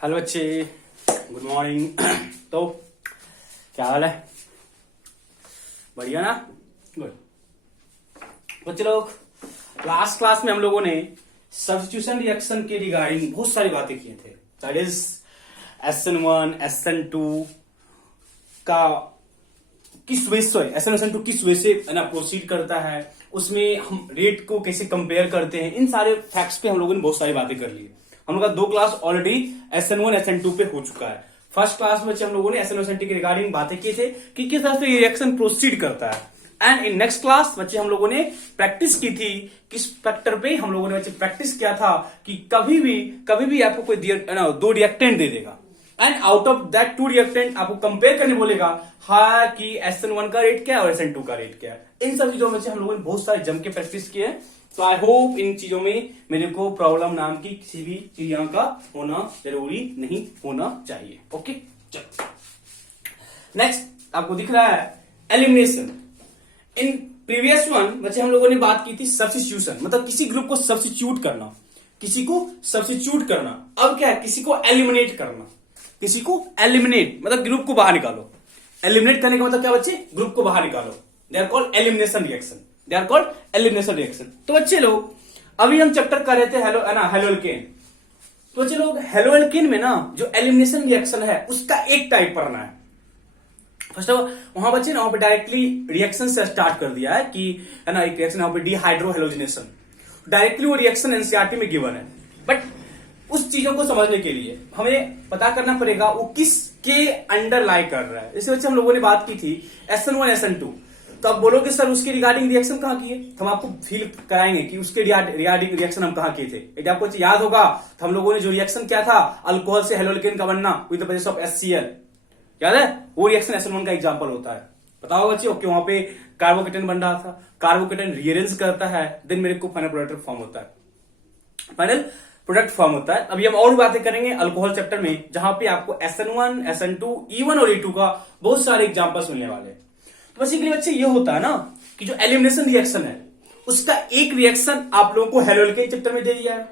Hello बच्चे, good morning. तो क्या हाल है? बढ़िया ना? गुड। बच्चे लोग, लास्ट क्लास में हम लोगों ने सब्स्टिट्यूशन रिएक्शन के रिगार्डिंग बहुत सारी बातें किए थे। दैट इज SN1 SN2 का किस वे से SN2 किस वे से है ना प्रोसीड करता है, उसमें हम रेट को कैसे कंपेयर करते हैं, इन सारे फैक्ट्स पे हम लोगों ने बहुत सारी बातें कर ली। हम लोग का 2 क्लास ऑलरेडी SN1 SN2 पे हो चुका है। फर्स्ट क्लास में हम लोगों ने SN1 SN2 के रिगार्डिंग बातें की थे कि किस तरह से ये रिएक्शन प्रोसीड करता है। एंड इन नेक्स्ट क्लास बच्चे हम लोगों ने प्रैक्टिस की थी। किस फैक्टर पे हम लोगों ने बच्चे प्रैक्टिस किया था कि कभी भी आपको कोई 2 रिएक्टेंट दे देगा and out of that 2 reactant आपको कंपेयर करने बोलेगा हाँ कि SN1 का रेट क्या है और SN2 का रेट क्या है। इन सब चीजों में हम लोगों ने बहुत सारे जम के प्रैक्टिस किए हैं। तो आई होप इन चीजों में मेरे को प्रॉब्लम नाम की किसी भी चीज का होना जरूरी नहीं होना चाहिए। ओके, चलो नेक्स्ट आपको दिख रहा है एलिमिनेशन। इन प्रीवियस वन बच्चे हम लोगों ने बात की थी सब्स्टिट्यूशन, मतलब किसी ग्रुप को सब्स्टिट्यूट करना, किसी को सब्स्टिट्यूट करना। अब क्या है, किसी को एलिमिनेट करना, किसी को एलिमिनेट मतलब ग्रुप को बाहर निकालो। एलिमिनेट करने का मतलब क्या बच्चे, ग्रुप को बाहर निकालो। They are called elimination reaction, they are called elimination reaction. तो बच्चे लोग अभी हम चैप्टर कर रहे थे हेलो एल्केन। तो बच्चे लोग हेलो एल्केन में ना जो एलिमिनेशन रिएक्शन है उसका एक टाइप पढ़ना है। फर्स्ट ऑफ ऑल वहां बच्चे ना वहां पे डायरेक्टली रिएक्शन से स्टार्ट कर दिया है कि है ना एक रिएक्शन यहाँ पे डिहाइड्रोहेलोजिनेशन। डायरेक्टली वो रिएक्शन एनसीईआरटी में गिवन है, बट उस चीजों को समझने के लिए हमें पता करना पड़ेगा वो किसके अंडर लाई कर रहा है। जैसे बच्चे हम लोगों ने बात की थी SN1 SN2। तो आप बोलोगे सर उसके रिगार्डिंग रिएक्शन कहाँ किए, तो हम आपको फील कराएंगे कि उसके रिगार्डिंग रिएक्शन हम कहाँ किए थे। यदि आपको याद होगा तो हम लोगों ने जो रिएक्शन किया था अल्कोहल से हेलोल्केन का बनना with the presence of HCl, याद है? वो रिएक्शन SN1 का एग्जांपल होता है। पता होगा बच्चे ओके, वहां पे कार्बोकेटन बन रहा था, कार्बोकेटन रीअरेंज करता है, देन मेरे को फाइनल प्रोडक्ट फॉर्म होता है, फाइनल प्रोडक्ट फॉर्म होता है। अभी हम और बातें करेंगे अल्कोहल चैप्टर में, जहां पे आपको SN1 SN2 E1 और E2 का बहुत सारे एग्जांपल्स मिलने वाले हैं। तो बेसिकली बच्चे ये होता है ना कि जो एलिमिनेशन रिएक्शन है उसका एक रिएक्शन आप लोगों को हेलोल्केन चैप्टर में दे दिया है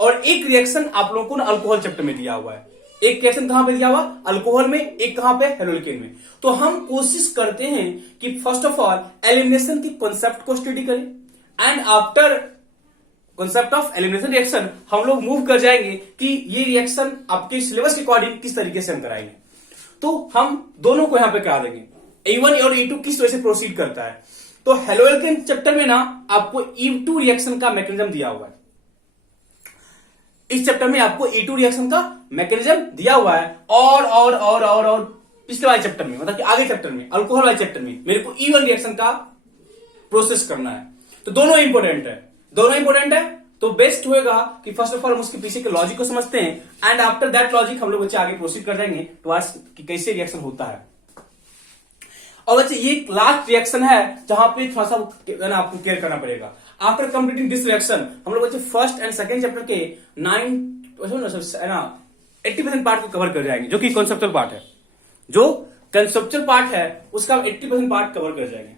और एक रिएक्शन आप लोगों को अल्कोहल चैप्टर में दिया हुआ है। एक रिएक्शन कहां पे दिया हुआ, अल्कोहल में, एक कहां पे, हेलोल्केन में। तो हम कोशिश करते हैं कि फर्स्ट ऑफ ऑल एलिमिनेशन की कॉन्सेप्ट को स्टडी करें and after concept of elimination reaction हम लोग मूव कर जाएंगे कि ये रिएक्शन आपके सिलेबस के अकॉर्डिंग किस तरीके से हम कराएंगे। तो हम दोनों को यहां पे करा देंगे, E1 और E2 किस वजह से प्रोसीड करता है। तो हेलोल्केन चैप्टर में ना आपको E2 रिएक्शन का मैकेनिज्म दिया हुआ है। इस चैप्टर में आपको E2 रिएक्शन का मैकेनिज्म दिया हुआ है और पिछले वाले चैप्टर में मतलब कि आगे चैप्टर में अल्कोहल वाले चैप्टर में मेरे को E1 रिएक्शन का प्रोसेस करना है। तो दोनों इंपोर्टेंट है, तो बेस्ट होएगा कि फर्स्ट ऑफ ऑल हम उसके पीछे के लॉजिक को समझते हैं एंड आफ्टर दैट लॉजिक हम लोग बच्चे आगे प्रोसीड कर जाएंगे टुवर्ड्स कि कैसे रिएक्शन होता है। और बच्चे ये लास्ट रिएक्शन है जहां पे थोड़ा सा आपको केयर करना पड़ेगा। आफ्टर कंप्लीटिंग दिस रिएक्शन हम लोग बच्चे फर्स्ट एंड सेकंड चैप्टर के 80% पार्ट को कवर कर जाएंगे, जो कि कॉन्सेप्चुअल पार्ट है। जो कॉन्सेप्चुअल पार्ट है उसका 80% पार्ट कवर कर जाएंगे।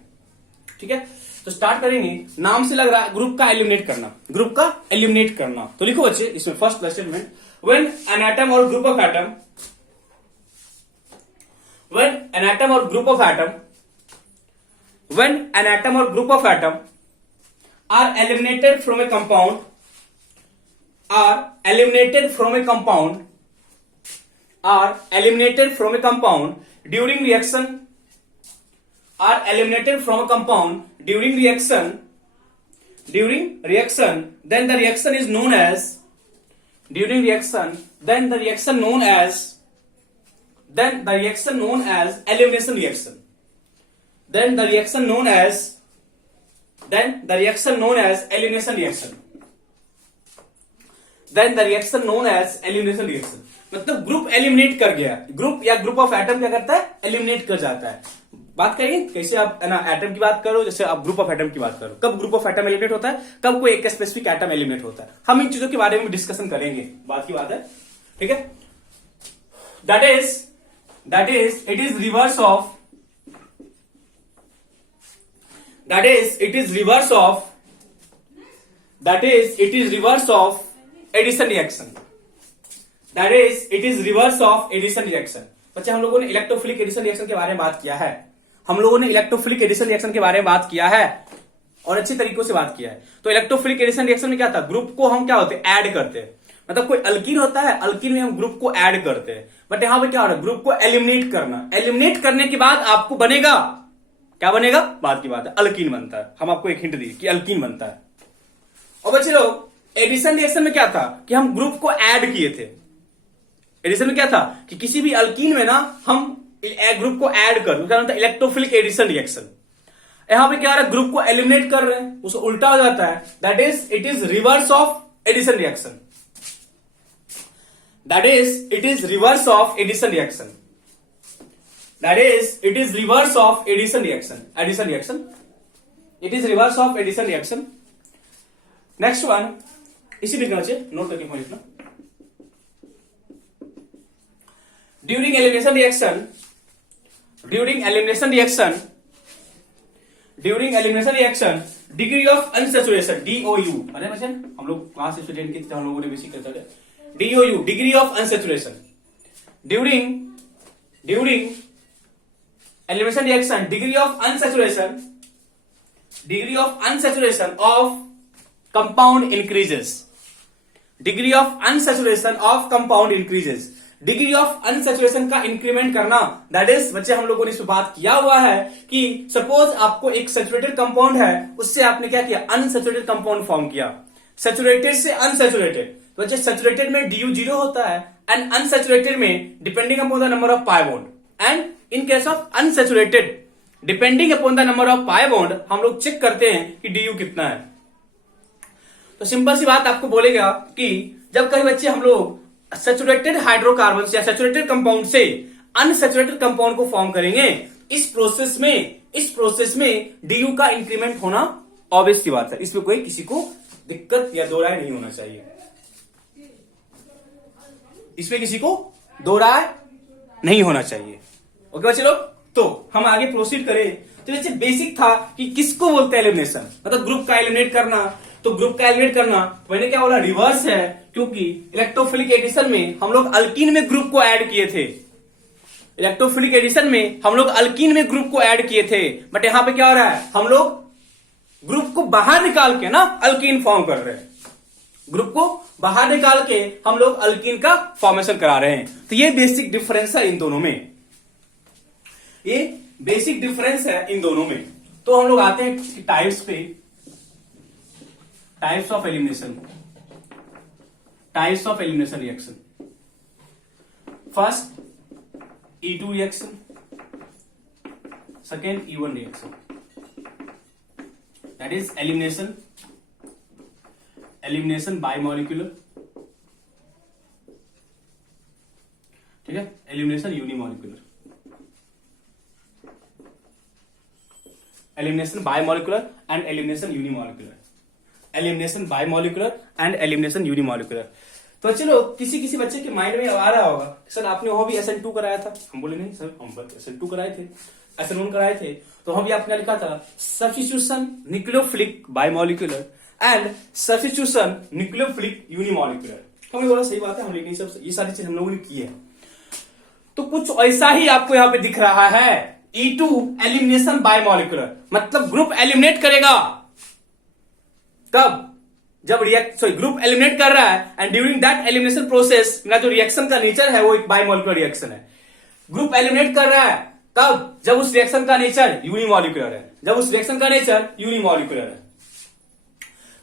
ठीक है, तो स्टार्ट करेंगे। नाम से लग रहा है ग्रुप का एलिमिनेट करना, ग्रुप का एलिमिनेट करना। तो लिखो बच्चे इसमें first statement, when an atom और group of atom, when an atom or group of atom are eliminated from a compound during reaction then the reaction is known as elimination reaction. Then the reaction known as elimination reaction. मतलब group eliminate कर गया, group या group of atom क्या करता है, eliminate कर जाता है। बात करेंगे कैसे आप है ना एटम की बात करो, जैसे आप ग्रुप ऑफ एटम की बात करो, कब ग्रुप ऑफ एटम एलिमिनेट होता है, कब कोई एक स्पेसिफिक एटम एलिमिनेट होता है। हम इन चीजों के बारे में डिस्कशन करेंगे, बात की बात है। ठीक है, that is it is reverse of addition reaction. That is it is reverse of addition reaction. बच्चे हम लोगों ने इलेक्ट्रोफिलिक एडिशन रिएक्शन के बारे में बात किया है, हम लोगों ने इलेक्ट्रोफिलिक एडिशन रिएक्शन के बारे में बात किया है और अच्छी तरीकों से बात किया है। तो इलेक्ट्रोफिलिक एडिशन रिएक्शन में क्या था, ग्रुप को हम क्या होते हैं, ऐड करते हैं। मतलब कोई अल्कीन होता है, अल्कीन में हम ग्रुप को ऐड करते हैं, बट यहां पे क्या हो रहा है, ग्रुप को एलिमिनेट करना। एलिमिनेट करने के बाद आपको बनेगा, क्या बनेगा, बात की बात है, अल्कीन बनता है। हम आपको एक हिंट दिए कि अल्कीन बनता है। और बच्चे लोग एडिशन रिएक्शन में क्या था कि हम ग्रुप को ऐड किए थे। एडिशन में क्या था कि किसी भी अल्कीन में ना हम ग्रुप को ऐड कर, उसका नाम था इलेक्ट्रोफिलिक एडिशन रिएक्शन। यहां पे क्या हो रहा है, ग्रुप को एलिमिनेट कर रहे हैं, उसको उल्टा हो जाता है, that is it is reverse of addition reaction. That is it is reverse of addition reaction. That is it is reverse of addition reaction. Addition reaction, it is reverse of addition reaction. Next one, इसी लिखना चाहिए, note करके वहां लिखना। During elimination reaction, during elimination reaction, during elimination reaction degree of unsaturation, DOU। अरे बच्चे हम लोग क्लास स्टूडेंट की हम लोगों ने बेसिक करता है, DOU degree of unsaturation. During elimination reaction degree of unsaturation, degree of unsaturation of compound increases. Degree of unsaturation of compound increases. Degree of unsaturation का इंक्रीमेंट करना, दैट इज बच्चे हम लोगों ने इस पर बात किया हुआ है कि सपोज आपको एक सैचुरेटेड कंपाउंड है, उससे आपने क्या किया, अनसैचुरेटेड कंपाउंड फॉर्म किया। सैचुरेटेड से अनसैचुरेटेड, तो बच्चे सैचुरेटेड में DU 0 होता है एंड अनसैचुरेटेड में depending upon the number of pi bond, and in case of unsaturated depending upon the number of pi bond हम लोग चेक करते हैं कि DU कितना है। तो सिंपल सी बात आपको बोलेगा कि जब कहीं बच्चे हम लोग सैचुरेटेड हाइड्रोकार्बन या सैचुरेटेड कंपाउंड से अनसैचुरेटेड कंपाउंड को फॉर्म करेंगे, इस प्रोसेस में DU का इंक्रीमेंट होना ऑब्वियस सी बात है, इसमें कोई किसी को दिक्कत या दो राय नहीं होना चाहिए, इसमें किसी को दो राय नहीं होना चाहिए। ओके बच्चे लोग, तो हम आगे प्रोसीड करें। तो बच्चे बेसिक था कि किसको बोलते हैं एलिमिनेशन, मतलब ग्रुप का एलिमिनेट करना। तो ग्रुप का एलिमिनेट करना मैंने क्या बोला, रिवर्स है, क्योंकि इलेक्ट्रोफिलिक एडिशन में हम लोग अल्कीन में ग्रुप को ऐड किए थे। इलेक्ट्रोफिलिक एडिशन में हम लोग अल्कीन में ग्रुप को ऐड किए थे, बट यहां पे क्या हो रहा है, हम लोग ग्रुप को बाहर निकाल के ना अल्कीन फॉर्म कर रहे हैं। ग्रुप को बाहर निकाल के हम लोग अल्कीन का फॉर्मेशन करा रहे हैं। तो ये बेसिक डिफरेंस है इन दोनों में, ये बेसिक डिफरेंस है इन दोनों में। तो हम लोग आते हैं टाइप्स पे, types of elimination, types of elimination reaction. First E2 reaction, second E1 reaction, that is elimination, elimination bimolecular, ठीक है, elimination unimolecular, elimination bimolecular and elimination unimolecular, elimination bimolecular and elimination unimolecular. तो चलो किसी किसी बच्चे के mind में आ रहा होगा, सर आपने वहां भी SN2 कराया था। हम बोले नहीं सर, हम SN2 कराए थे, SN1 कराए थे। तो वहां भी आपने लिखा था substitution nucleophilic bimolecular and substitution nucleophilic unimolecular. हमने बोला सही बात है, हम लेकिन सब ये सारी चीज हम लोगों ने की है। तो कुछ ऐसा ही आपको यहां पे दिख रहा है, E2 एलिमिनेशन बायमॉलिक्यूलर, मतलब ग्रुप एलिमिनेट करेगा कब, जब ग्रुप एलिमिनेट कर रहा है and during that elimination process का जो रिएक्शन का नेचर है वो एक बायमॉलिक्यूलर रिएक्शन है। ग्रुप एलिमिनेट कर रहा है तब जब उस रिएक्शन का नेचर यूनिमॉलिक्यूलर है, जब उस रिएक्शन का नेचर यूनिमॉलिक्यूलर है।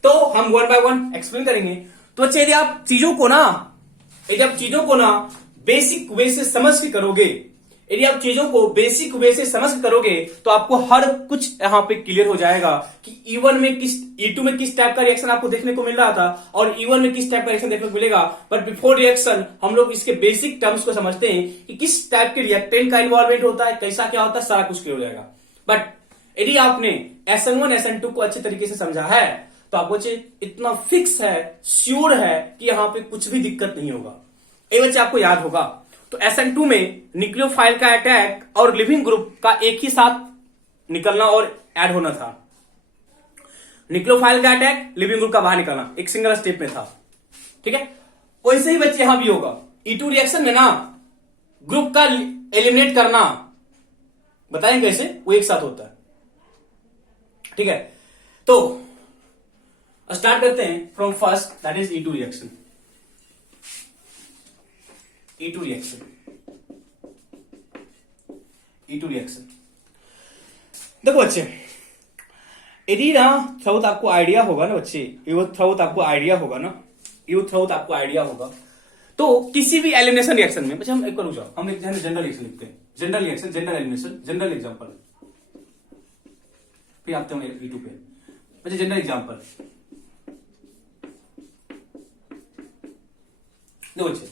तो हम वन बाय वन एक्सप्लेन करेंगे। तो अच्छे यदि आप चीजों को ना बेसिक वे से समझ के करोगे, यदि आप चीजों को बेसिक वे से समझ करोगे तो आपको हर कुछ यहां पे क्लियर हो जाएगा कि E1 में किस, E2 में किस टाइप का रिएक्शन आपको देखने को मिल रहा था और E1 में किस टाइप का रिएक्शन देखने को मिलेगा। बट बिफोर रिएक्शन हम लोग इसके बेसिक टर्म्स को समझते हैं कि किस टाइप के रिएक्टेंट का इन्वॉल्वमेंट होता है, कैसा क्या होता है, सारा कुछ क्लियर हो जाएगा। बट यदि आपने SN1 SN2 को अच्छे तरीके से समझा है तो आपको इतना फिक्स है, श्योर है कि यहां पे कुछ भी दिक्कत नहीं होगा। ये बच्चे आपको याद होगा। तो SN2 में न्यूक्लियोफाइल का अटैक और लिविंग ग्रुप का एक ही साथ निकलना और ऐड होना था। न्यूक्लियोफाइल का अटैक, लिविंग ग्रुप का बाहर निकलना एक सिंगल स्टेप में था, ठीक है। वैसे ही बच्चे यहां भी होगा, E2 रिएक्शन में ना ग्रुप का एलिमिनेट करना, बताएंगे कैसे, वो एक साथ होता है। ठीक है, तो स्टार्ट करते हैं from first, that is E2 reaction. E2 reaction, E2 reaction देखो बच्चे, यदि ना थोड़ा बहुत आपको आइडिया होगा ना बच्चे, ये वो थोड़ा बहुत आपको आइडिया होगा ना, ये वो थोड़ा बहुत आपको आइडिया होगा, तो किसी भी एलिमिनेशन रिएक्शन में, बच्चे हम एक बार रुक जाओ, हम लिखते हैं जनरल रिएक्शन, लिखते हैं general reaction, general elimination, general example, फिर आते हैं E2 पे। बच्चे जनरल एग्जांपल देखो बच्चे,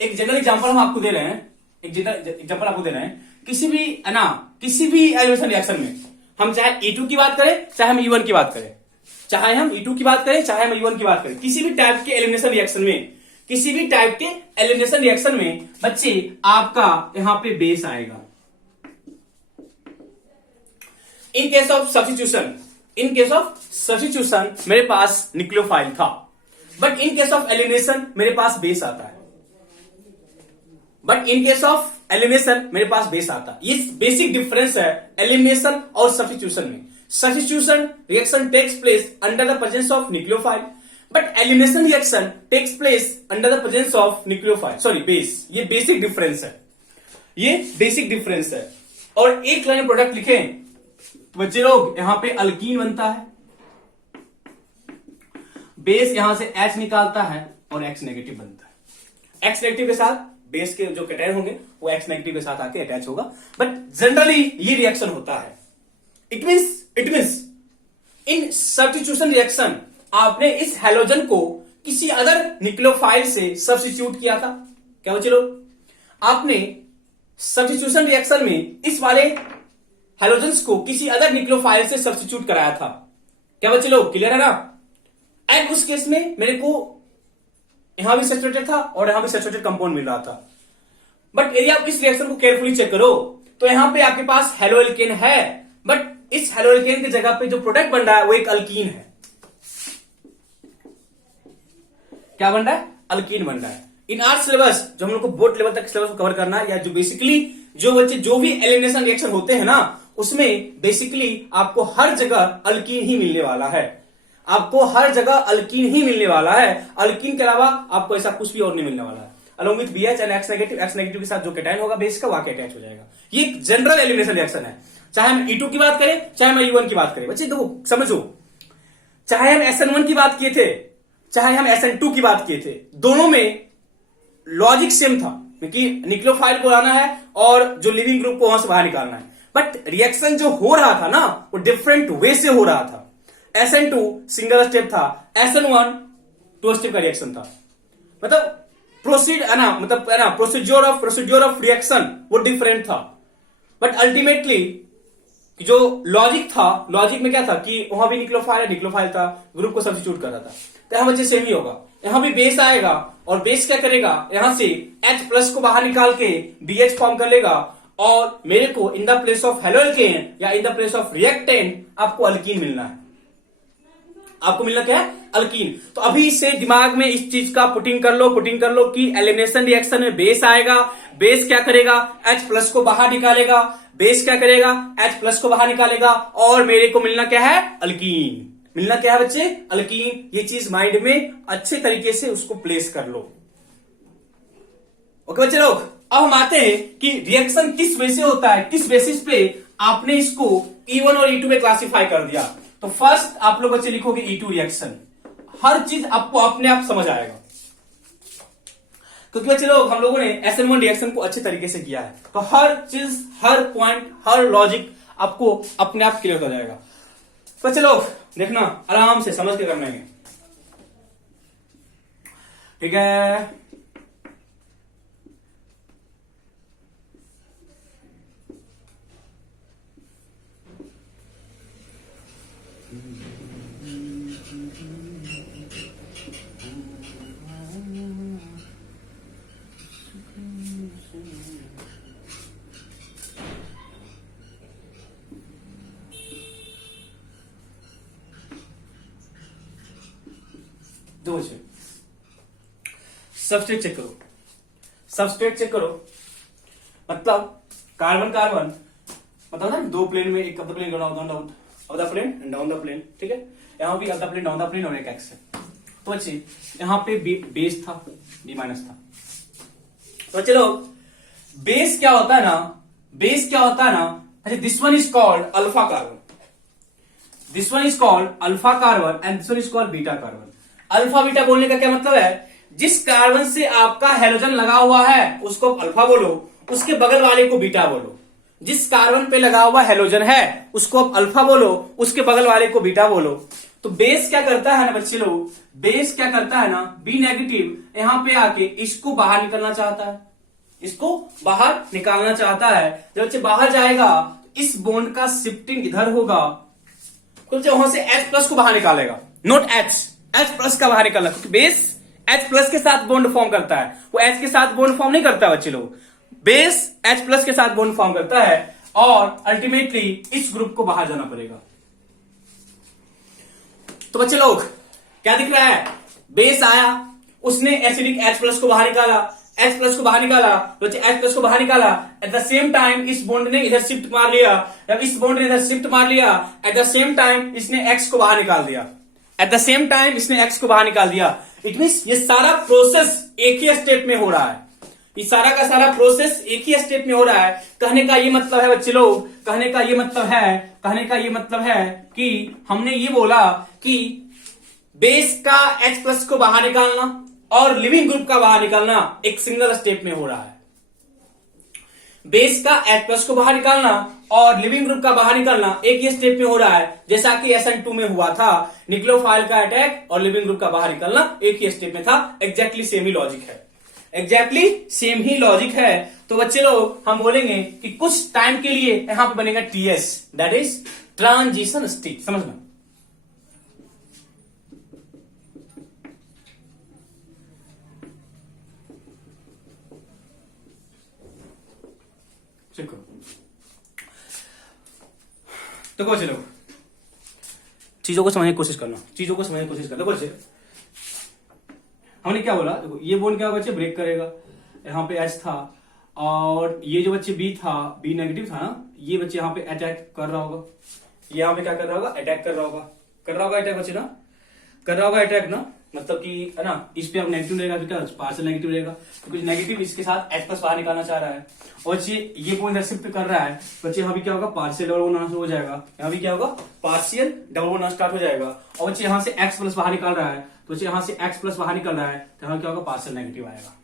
एक जनरल एग्जांपल हम आपको दे रहे हैं, एक जनरल एग्जांपल आपको दे रहे हैं, किसी भी है ना, किसी भी एलिमिनेशन रिएक्शन में हम चाहे E2 की बात करें, चाहे हम E1 की बात करें, चाहे हम E2 की बात करें, चाहे हम E1 की बात करें, किसी भी टाइप के एलिमिनेशन रिएक्शन में, किसी भी टाइप के एलिमिनेशन रिएक्शन में बच्चे आपका यहां पे बेस आएगा। In case of substitution, in case of substitution मेरे पास न्यूक्लियोफाइल था, but in case of elimination मेरे पास बेस आता है, but in case of elimination मेरे पास बेस आता है। ये बेसिक डिफरेंस है एलिमिनेशन और सब्स्टिट्यूशन में। Substitution reaction takes place under the presence of nucleophile, but elimination reaction takes place under the presence of nucleophile, sorry base. ये basic difference है, ये बेसिक डिफरेंस है। और एक लाइन प्रोडक्ट लिखें बच्चे लोग, यहां पे अल्कीन बनता है, बेस यहां से H निकालता है और X नेगेटिव बनता है। X नेगेटिव के साथ बेस के जो कैटायन होंगे वो X नेगेटिव के साथ आके अटैच होगा, बट जनरली ये रिएक्शन होता है। It means in substitution reaction आपने इस हैलोजन को किसी अदर न्यूक्लियोफाइल से सब्स्टिट्यूट किया था। क्या बच्चे लोग, आपने सब्स्टिट्यूशन रिएक्शन में इस वाले हैलोजन्स को किसी अदर न्यूक्लियोफाइल से सब्स्टिट्यूट कराया था। क्या बच्चे लोग क्लियर है ना? एंड उस केस में मेरे को यहां भी सैचुरेटेड था और यहां भी सैचुरेटेड कंपाउंड मिल रहा था। बट यदि आप इस रिएक्शन को केयरफुली चेक करो तो यहां पे आपके पास हेलोएल्केन है, बट इस हेलोएल्केन की जगह पे जो प्रोडक्ट बन रहा है वो एक अल्कीन है। क्या बन रहा है? अल्कीन बन रहा है। इन आर सिलेबस जो हम लोग को बोर्ड लेवल तक सिलेबस को कवर करना है, या जो बेसिकली जो बच्चे जो भी एलिमिनेशन रिएक्शन होते हैं ना, उसमें बेसिकली आपको हर जगह अल्कीन ही मिलने वाला है। आपको हर जगह अल्कीन ही मिलने वाला है। अल्कीन के अलावा आपको ऐसा कुछ भी और नहीं मिलने वाला है। Along with BH and X negative के साथ जो कैटायन होगा बेस का, वहां अटैच हो जाएगा। ये एक जनरल एलिमिनेशन रिएक्शन है। चाहे हम E2 की बात करें, चाहे हम E1 की बात करें। बच्चे देखो समझो, चाहे हम SN1 की बात किए थे, चाहे हम SN2 की बात किए थे, दोनों में लॉजिक सेम था, क्योंकि न्यूक्लियोफाइल को लाना है और जो लिविंग ग्रुप को वहां से बाहर निकालना है। बट रिएक्शन जो हो रहा था ना, वो डिफरेंट वे से हो रहा था। SN2 सिंगल स्टेप था, SN1 टू स्टेप का रिएक्शन था। मतलब प्रोसीड्योर ऑफ रिएक्शन वो डिफरेंट था। बट अल्टीमेटली जो लॉजिक था, लॉजिक में क्या था कि वहां भी न्यूक्लियोफाइल था, ग्रुप को सब्स्टिट्यूट कर रहा था। तो यहां बच्चे सेम ही होगा, यहां भी बेस आएगा और बेस क्या करेगा, यहां से H+ को बाहर निकाल के BH फॉर्म कर लेगा, और मेरे को in the place of haloalkane या in the place of reactant आपको अल्कीन मिलना है। आपको मिलना क्या है? अल्कीन। तो अभी से दिमाग में इस चीज का पुटिंग कर लो कि एलिमिनेशन रिएक्शन में बेस आएगा, बेस क्या करेगा, H+ को बाहर निकालेगा, बेस क्या करेगा, H+ को बाहर निकालेगा, और मेरे को मिलना क्या है? अल्कीन। मिलना क्या है बच्चे? अल्कीन। ये चीज माइंड में अच्छे तरीके से उसको प्लेस कर लो। ओके बच्चे लोग, अब हम आते हैं कि रिएक्शन किस वे से होता है, किस बेसिस पे आपने इसको E1 और E2 में क्लासिफाई कर दिया। तो फर्स्ट आप लोग बच्चे लिखोगे E2 रिएक्शन। हर चीज आपको अपने आप समझ आएगा, क्योंकि बच्चे लोग हम लोगों ने SN1 रिएक्शन को अच्छे तरीके से किया है। तो हर चीज, हर पॉइंट, हर लॉजिक आपको अपने आप क्लियर हो जाएगा। बच्चे लोग देखना, आराम से समझ के करना है, ठीक है? दो सबस्ट्रेट चेक करो। सबस्ट्रेट चेक करो, मतलब कार्बन कार्बन, मतलब ना दो प्लेन में, एक up the plane up the plane and down the plane, ठीक है। यहाँ भी up the plane down the plane और एक एक्स है। तो बच्चे यहाँ पे बेस था, बी माइनस था। तो चलो बेस क्या होता है ना, बेस क्या होता है ना, अच्छा this one is called alpha carbon, this one is called alpha carbon and this one is called beta carbon. Alpha beta बोलने का क्या मतलब है, जिस कार्बन से आपका हेलोजन लगा हुआ है उसको अल्फा बोलो, उसके बगल वाले को बीटा बोलो। जिस कार्बन पे लगा हुआ हेलोजन है उसको आप अल्फा बोलो, उसके बगल वाले को बीटा बोलो। तो बेस क्या करता है ना बच्चे लोग, बेस क्या करता है ना, बी नेगेटिव यहां पे आके इसको बाहर निकलना चाहता है, इसको बाहर निकालना चाहता है। जब बच्चे बाहर जाएगा इस बॉन्ड का शिफ्टिंग इधर होगा, तो वहां से H प्लस को बाहर निकालेगा, नोट H प्लस का बाहर निकालना, क्योंकि बेस H प्लस के साथ बॉन्ड फॉर्म करता है, वो H के साथ बॉन्ड फॉर्म नहीं करता बच्चे लोग, बेस H प्लस के साथ बॉन्ड फॉर्म करता है और अल्टीमेटली इस ग्रुप को बाहर जाना पड़ेगा। तो बच्चे लोग क्या दिख रहा है, बेस आया, उसने एसिडिक H प्लस को बाहर निकाला, H प्लस को बाहर निकाला, तो बच्चे H प्लस को बाहर निकाला, एट द सेम टाइम इस बॉन्ड ने इधर शिफ्ट मार लिया, जब इस बॉन्ड ने इधर शिफ्ट मार लिया, एट द सेम टाइम इसने X को बाहर निकाल दिया, एट द सेम टाइम इसने X को बाहर निकाल दिया। इट मींस ये सारा प्रोसेस एक ही स्टेप में हो रहा है, ये सारा का सारा प्रोसेस एक ही स्टेप में हो रहा है। कहने का ये मतलब है बच्चे लोग, कहने का ये मतलब है कि हमने ये बोला कि बेस का H प्लस को बाहर निकालना और लिविंग ग्रुप का बाहर निकालना एक सिंगल स्टेप में हो रहा है। बेस का H प्लस को बाहर निकालना और लिविंग ग्रुप का बाहर निकालना एक ही स्टेप में हो रहा है, जैसा कि SN2 में हुआ था, न्यूक्लियोफाइल का अटैक और लिविंग ग्रुप का बाहर निकलना एक ही स्टेप में था। एग्जैक्टली सेम ही लॉजिक है, एग्जैक्टली सेम ही लॉजिक है। तो बच्चे लोग हम बोलेंगे कि कुछ टाइम के लिए यहां पे बनेगा TS, that is transition state, समझना। तो बच्चे लोग चीजों को समझने की कोशिश करना, चीजों को समझने की कोशिश करना। बच्चे हमने क्या बोला, देखो ये बोन क्या बच्चे ब्रेक करेगा, यहाँ पे H था और ये जो बच्चे B था, B नेगेटिव था ना, ये बच्चे यहाँ पे अटैक कर रहा होगा, ये यहाँ पे क्या कर रहा होगा, अटैक कर रहा होगा अटैक बच्चे ना, कर रहा होगा अटैक ना, मतलब कि है ना, इस पे अब नेगेटिव रहेगा तो क्या पार्शियल नेगेटिव रहेगा, तो कुछ नेगेटिव इसके साथ H प्लस बाहर निकालना चाह रहा है और ये कोई इधर शिफ्ट कर रहा है, बच्चे यहाँ भी क्या होगा, पार्शियल डबल बॉन्ड हो जाएगा, यहाँ भी क्या होगा, पार्शियल डबल बॉन्ड स्टार्ट हो जाएगा। और बच्चे यहाँ से X प्लस बाहर निकाल रहा है, तो बच्चे यहाँ से X प्लस बाहर निकल रहा है, तो यहाँ क्या होगा, पार्शियल नेगेटिव आएगा,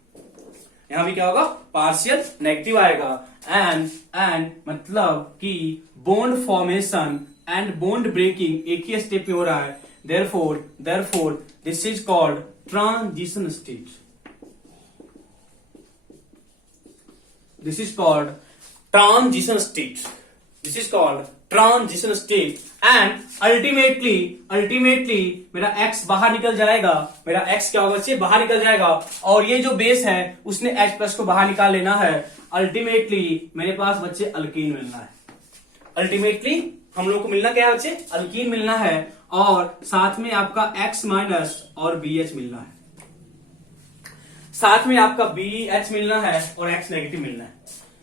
यहाँ भी क्या होगा, पार्शियल नेगेटिव आएगा। एंड मतलब कि bond formation and bond breaking एक ही स्टेप में हो रहा है, therefore this is called transition state, this is called transition state, this is called transition state and ultimately मेरा X बाहर निकल जाएगा, मेरा X क्या होगा बच्चे, बाहर निकल जाएगा और ये जो बेस है उसने H प्लस को बाहर निकाल लेना है। अल्टीमेटली मेरे पास बच्चे अल्कीन मिलना है, अल्टीमेटली हम लोग को मिलना क्या है बच्चे, अल्कीन मिलना है और साथ में आपका X माइनस और BH मिलना है, साथ में आपका BH मिलना है और X नेगेटिव मिलना है।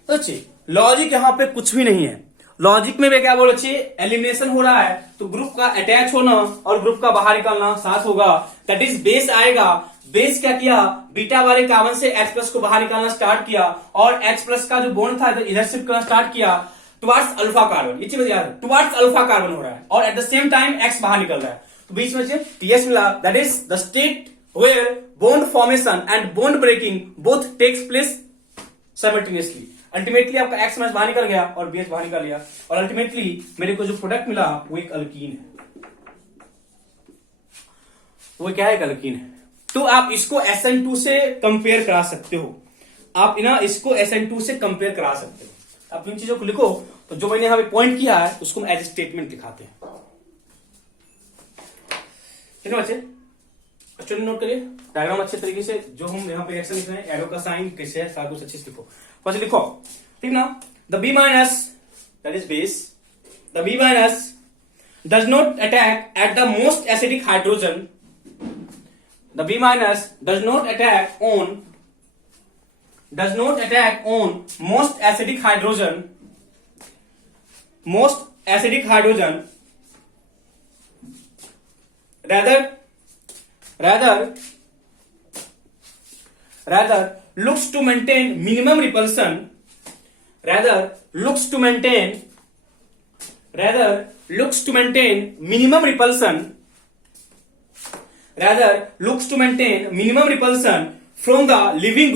तो अच्छी लॉजिक यहाँ पे कुछ भी नहीं है, लॉजिक में क्या बोलो अच्छी, एलिमिनेशन हो रहा है तो ग्रुप का अटैच होना और ग्रुप का बाहर निकलना साथ होगा, दैट इज बेस आएगा। बेस क्या किया, बीटा वाले कार्बन से H प्लस को बाहर निकालना स्टार्ट किया और H प्लस का जो बॉन्ड था इधर शिफ्ट करना स्टार्ट किया टुवार्ड्स अल्फा कार्बन, ये चीज याद है, टुवार्ड्स अल्फा कार्बन हो रहा है और at the same time X बाहर निकल रहा है, तो बीच में TS मिला, that is the state where bond formation and bond breaking both takes place simultaneously. Ultimately आपका X माइनस बाहर निकल गया और BH बाहर निकल गया और अल्टीमेटली मेरे को जो प्रोडक्ट मिला वो एक अल्कीन है, वो क्या है, एक अल्कीन है। तो आप इसको SN2 से कंपेयर करा सकते हो, आप ना इसको SN2 से कंपेयर करा सकते हो। आप इन चीजों को लिखो, तो जो मैंने यहाँ पे पॉइंट किया है उसको हम एज स्टेटमेंट दिखाते हैं। ठीक है बच्चे, एक्चुअली नोट करिए डायग्राम अच्छे तरीके से, जो हम यहाँ पे रिएक्शन लिख रहे हैं, एरो का साइन कैसे है सारा कुछ अच्छे से लिखो, बस लिखो, ठीक ना। The B minus that is base, the B minus does not attack at the most acidic hydrogen, the B minus does not attack on does not attack on most acidic hydrogen, rather looks to maintain minimum repulsion, from the living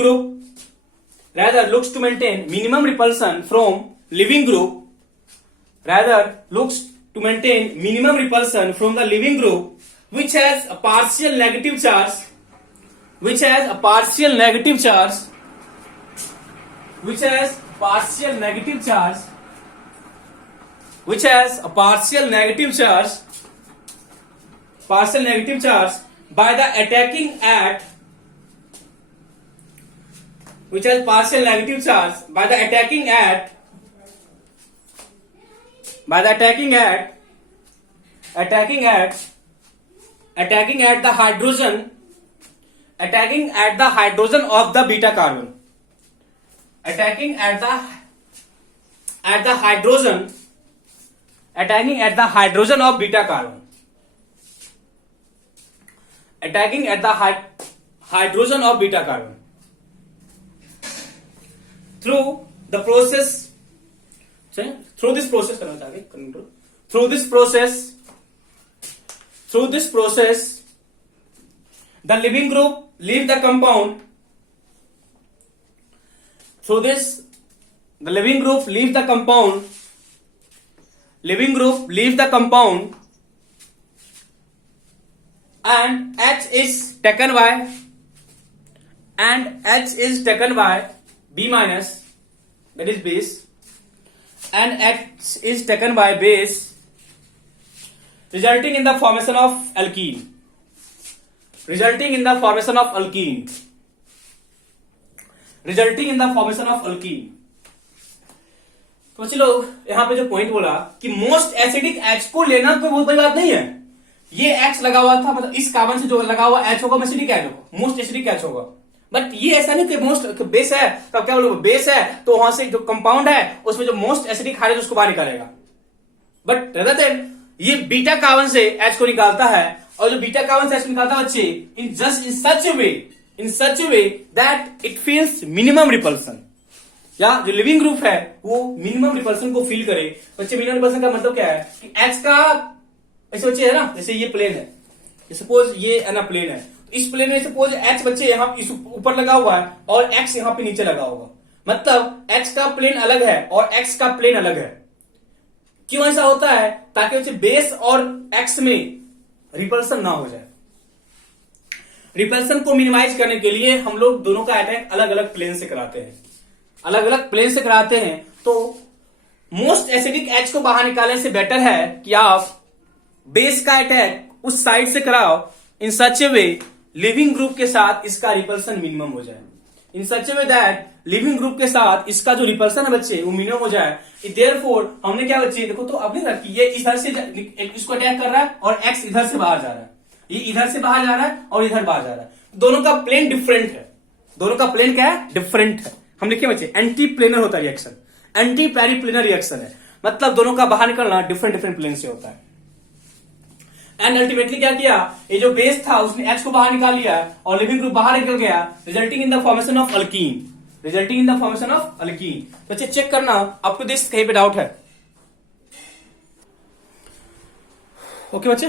group, which has a partial negative charge, by the attacking at the hydrogen of the beta carbon, attacking at the hydrogen of beta carbon, through this process the living group leave the compound, and H is taken by B minus, that is base, and H is taken by base, resulting in the formation of alkene. तो चलो यहां पे जो point बोला कि most acidic H को लेना कोई बहुत बड़ी बात नहीं है। ये एक्स लगा हुआ था, मतलब इस कार्बन से जो लगा हुआ एच होगा एसिडिक एच होगा, मोस्ट एसिडिक एच होगा। बट ये ऐसा नहीं कि मोस्ट बेस है तो क्या बोलो बेस है तो वहां से जो कंपाउंड है उसमें जो मोस्ट एसिडिक हाइड्रोजन उसको बाहर निकालेगा। बट रेदर देन ये बीटा कार्बन से एच को निकालता है, और जो बीटा कार्बन से एच निकालता है बच्चे in such way that it feels minimum repulsion, या जो लिविंग ग्रुप है वो मिनिमम रिपल्सन को फील करे। बच्चे मिनिमम रिपल्सन का मतलब क्या है कि एच का ऐसे बच्चे है ना, जैसे ये प्लेन है, सपोज ये है ना प्लेन है, इस प्लेन में सपोज एच बच्चे यहाँ इस ऊपर लगा हुआ है और एक्स यहाँ पे नीचे लगा होगा, मतलब एक्स का प्लेन अलग है और एक्स का प्लेन अलग है। क्यों ऐसा होता है? ताकि बच्चे बेस और एक्स में रिपल्सन ना हो जाए। रिपल्सन को मिनिमाइज करने के लिए हम लोग दोनों का अटैक अलग अलग प्लेन से कराते हैं, तो मोस्ट एसिडिक एच को बाहर निकालने से बेटर है कि आप बेस का अटैक उस साइड से कराओ इन सच ए वे लिविंग ग्रुप के साथ इसका रिपल्सन मिनिमम हो जाए, इन सच ए वे दैट लिविंग ग्रुप के साथ इसका जो रिपल्सन है बच्चे वो मिनिमम हो जाए। देयरफॉर हमने क्या बच्चे देखो तो अब नहीं कि ये इधर से इसको अटैक कर रहा है और एक्स इधर से बाहर जा रहा है, ये इधर से बाहर जा रहा है और इधर बाहर जा रहा है, दोनों का प्लेन डिफरेंट है। दोनों का प्लेन क्या है? डिफरेंट है। हम लिखे बच्चे एंटी प्लेनर होता है रिएक्शन, एंटी पेरिप्लेनर रिएक्शन है, मतलब दोनों का बाहर निकलना डिफरेंट प्लेन से होता है। एंड अल्टीमेटली क्या किया, ये जो बेस था उसने एच को बाहर निकाल लिया और लिविंग ग्रुप बाहर निकल गया, resulting in the formation of alkyne. बच्चे चेक करना आपको दिस कहीं पे डाउट है? ओके बच्चे,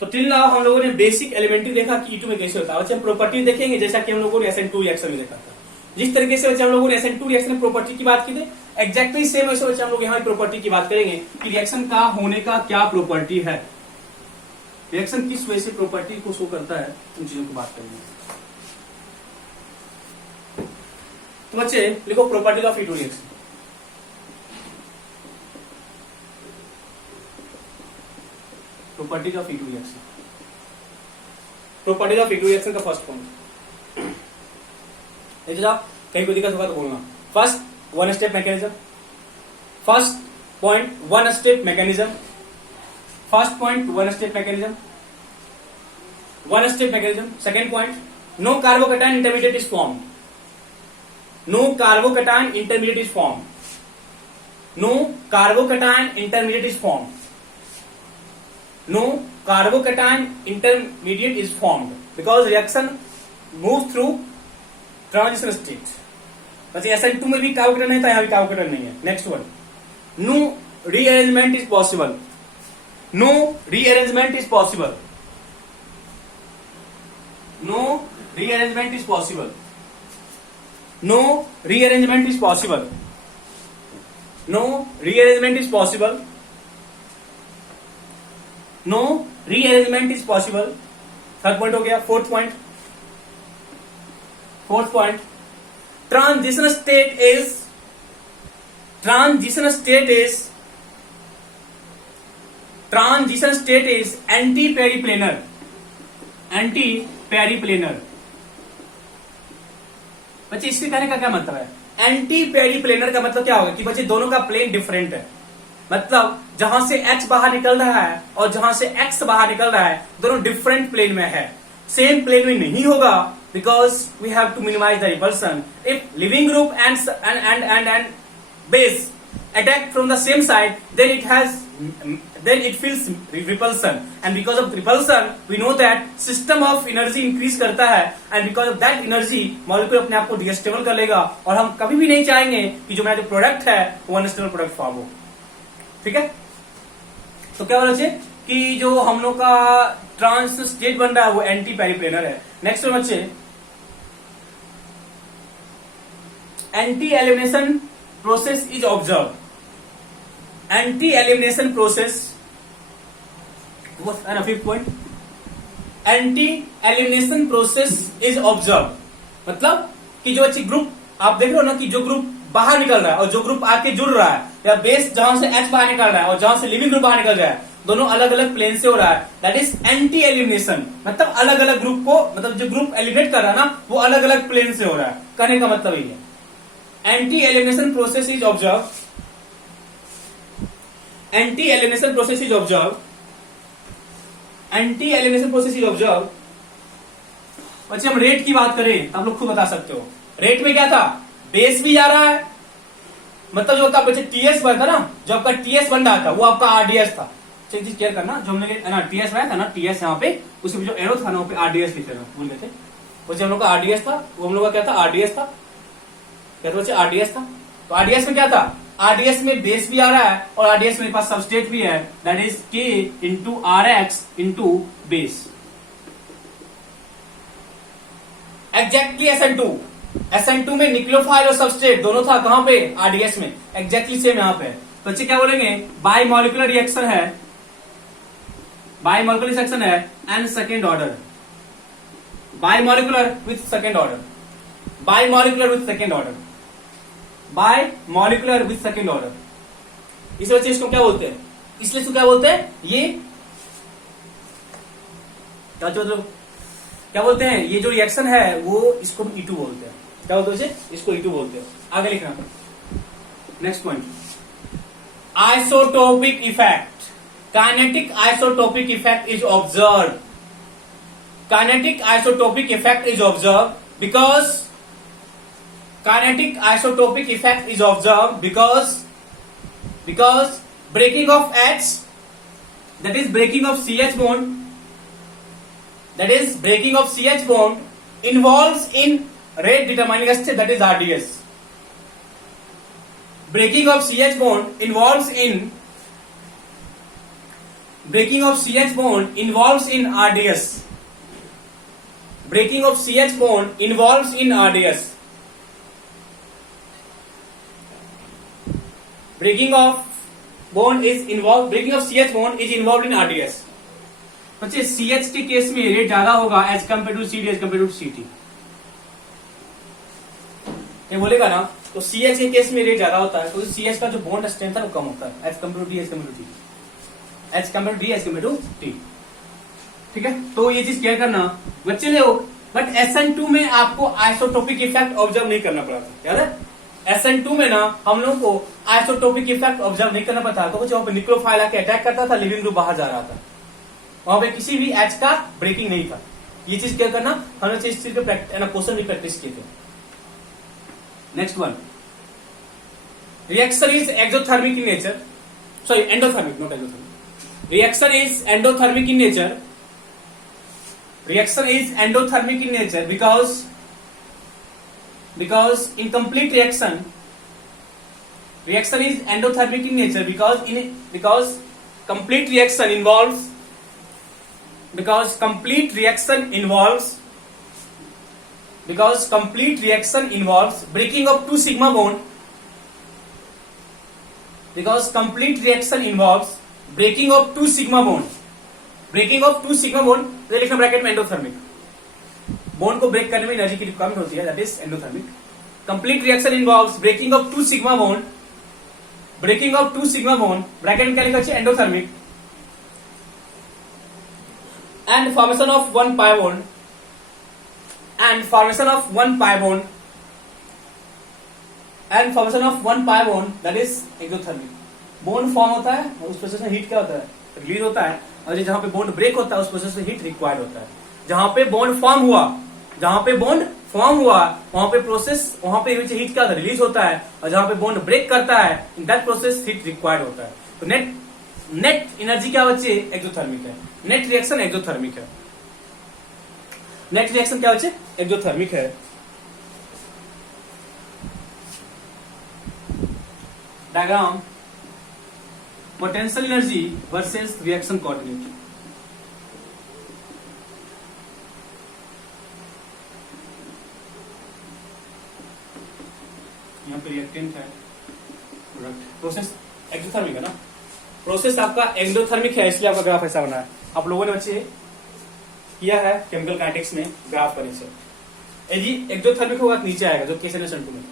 तो टिल नाउ हम लोगों ने बेसिक एलिमेंट्री देखा कि E2 में कैसे होता है। बच्चे हम प्रॉपर्टी देखेंगे जैसा कि हम लोगों ने SN2 रिएक्शन में देखा था। जिस तरीके से बच्चे हम लोगों ने SN2 रिएक्शन में प्रॉपर्टी की बात की थी, एग्जैक्टली सेम वैसे बच्चे हम लोग यहाँ प्रॉपर्टी की बात करेंगे कि रिएक्शन का होने का क्या प्रॉपर्टी है, रिएक्शन किस वजह से प्रॉपर्टी को शो करता है, उन चीजों की बात करेंगे। तो बच्चे लिखो property of E2 reaction. Properties of E2 reaction, properties of E2 reaction का फर्स्ट पॉइंट कहीं कोई दिक्कत होगा तो बोलना। First one step mechanism, first point one step mechanism, second point no carbocation intermediate is formed, no carbocation intermediate is form, no carbocation intermediate is form, no carbocation intermediate is formed because reaction move through transition state. बच्चे SN2 में भी carbocation नहीं था, यहां भी carbocation नहीं है। Next one, no rearrangement is possible, no rearrangement is possible, no rearrangement is possible, no rearrangement is possible, no rearrangement is possible, no rearrangement is possible. Third point हो गया। Fourth point, transition state is anti-periplanar, anti-periplanar। बच्चे इसके कहने का क्या मतलब है? Anti पेरिप्लेनर का मतलब क्या होगा कि बच्चे दोनों का प्लेन डिफरेंट है, मतलब जहां से H बाहर निकल रहा है और जहां से X बाहर निकल रहा है दोनों डिफरेंट प्लेन में है, सेम प्लेन में नहीं होगा because we have to minimize the repulsion. If living group and base attack from the same side, then it feels repulsion, and because of repulsion we know that system of energy increase करता है, and because of that energy molecule अपने आप को डिस्टेबल कर लेगा, और हम कभी भी नहीं चाहेंगे कि जो मेरा जो प्रोडक्ट है वो अनस्टेबल प्रोडक्ट फॉर्म हो। ठीक है, तो क्या बोला बच्चे कि जो हम लोग का ट्रांस स्टेट बन रहा है वो एंटी पेरिप्लेनर है। नेक्स्ट बच्चे, anti elimination process is observe, anti elimination process है ना। Fifth point, anti elimination process is observe, मतलब कि जो अच्छी ग्रुप आप देख रहे हो ना कि जो ग्रुप बाहर निकल रहा है और जो ग्रुप आके जुड़ रहा है, या बेस जहां से H बाहर निकल रहा है और जहां से लिविंग ग्रुप बाहर निकल रहा है, दोनों अलग अलग प्लेन से हो रहा है, दैट इज एंटी एलिमिनेशन। मतलब अलग अलग ग्रुप को, मतलब जो ग्रुप एलिमिनेट कर रहा है ना वो अलग अलग प्लेन से हो रहा है, कहने का मतलब ये है। Anti elimination process is observe, anti elimination process is observe, anti elimination process is observe. बच्चे हम रेट की बात करें तो आप लोग खुद बता सकते हो, रेट में क्या था, बेस भी जा रहा है, मतलब जो आपका बच्चे TS बन था ना, जो आपका TS बन रहा था वो आपका RDS था। चीज क्लियर करना, जो हमने ना TS बनाया था ना, TS यहाँ पे उसके जो एरो था ना वहाँ पे RDS लिखे थे, भूल गए थे। वो जो हम लोग का RDS था वो हम लोग का क्या था, RDS था, क्या था बच्चे, RDS था। तो RDS में क्या था, RDS में बेस भी आ रहा है और RDS मेरे पास सबस्टेट भी है, that is K into RX into base. Exactly SN2 में न्यूक्लियोफाइल और सबस्ट्रेट दोनों था, कहां पे, RDS में, एग्जैक्टली सेम यहां पे। तो बच्चे क्या बोलेंगे, बाय मॉलिक्यूलर रिएक्शन है, बाय मॉलिक्यूलर रिएक्शन है and second order, bye molecular with second order, bye molecular with second order, bye molecular with second order. इस वजह से इसको क्या बोलते हैं, इसलिए इसको क्या बोलते हैं, ये क्या बोलते हैं, ये जो रिएक्शन है वो इसको E2 बोलते हैं। क्या बोलते हैं, इसको E2 बोलते हैं। आगे लिखना, next point, isotopic effect, kinetic isotopic effect is observe, kinetic isotopic effect is observe because, kinetic isotopic effect is observe because breaking of H, that is breaking of CH bond, that is breaking of CH bond involves in rate determining state, that is RDS. Breaking of CH bond involves in, breaking of CH bond involves in RDS, breaking of CH bond involves in RDS, breaking of bond is involved, breaking of CH bond is involved in RDS। बच्चे CH के case में rate ज्यादा होगा as compare to CD, as compare to CT, ये बोलेगा ना, तो CH के केस में रेट ज्यादा होता है, तो CH का जो बॉन्ड स्ट्रेंथ है वो कम होता है as compare to D, as compare to T, as compare to D, as compare to T। ठीक है, तो ये चीज क्लियर करना बच्चे ले हो। बट SN2 में आपको आइसोटोपिक इफेक्ट ऑब्जर्व नहीं करना पड़ा था, याद है, SN2 में ना हम लोग को आइसोटोपिक इफेक्ट ऑब्जर्व नहीं करना पड़ता, तो वहां पे न्यूक्लियोफाइल आके अटैक करता था, लिविंग ग्रुप बाहर जा रहा था, वहां पे किसी भी H का ब्रेकिंग नहीं था। ये चीज क्या करना, हमने इस चीज के क्वेश्चन भी प्रैक्टिस किए थे। Next one, reaction is exothermic in nature, sorry endothermic, not exothermic. Reaction is endothermic in nature. Reaction is endothermic in nature because in complete reaction is endothermic in nature because complete reaction involves breaking of two sigma bond. Because complete reaction involves breaking of two sigma bond. तो लिखना bracket में endothermic. Bond को break करने में energy की requirement होती है, that is endothermic. Complete reaction involves breaking of two sigma bond. Bracket में क्या लिखा है? Endothermic. And formation of one pi bond that is exothermic. Bond form होता है और उस प्रोसेस में हीट क्या होता है? रिलीज होता है. और जहां पे बॉन्ड ब्रेक होता है उस प्रोसेस में हीट रिक्वायर्ड होता है. जहां पे बॉन्ड फॉर्म हुआ वहां पे हीट क्या रिलीज होता है. और जहां पे बॉन्ड ब्रेक करता है in that process heat required होता है. तो नेट एनर्जी क्या बच्चे? एक्सोथर्मिक है. नेट रिएक्शन एक्सोथर्मिक है. नेट रिएक्शन क्या बच्चे? एक्सोथर्मिक है. Diagram, potential energy versus reaction coordinate. यहाँ पे रिएक्टेंट है, प्रोडक्ट. प्रोसेस एक्सोथर्मिक है ना. प्रोसेस आपका एक्सोथर्मिक है, इसलिए आपका ग्राफ ऐसा बना है. आप लोगों ने बच्चे किया है केमिकल काइनेटिक्स में ग्राफ का नीचे. यदि एक्सोथर्मिक होगा नीचे आएगा, जो केस SN2 में.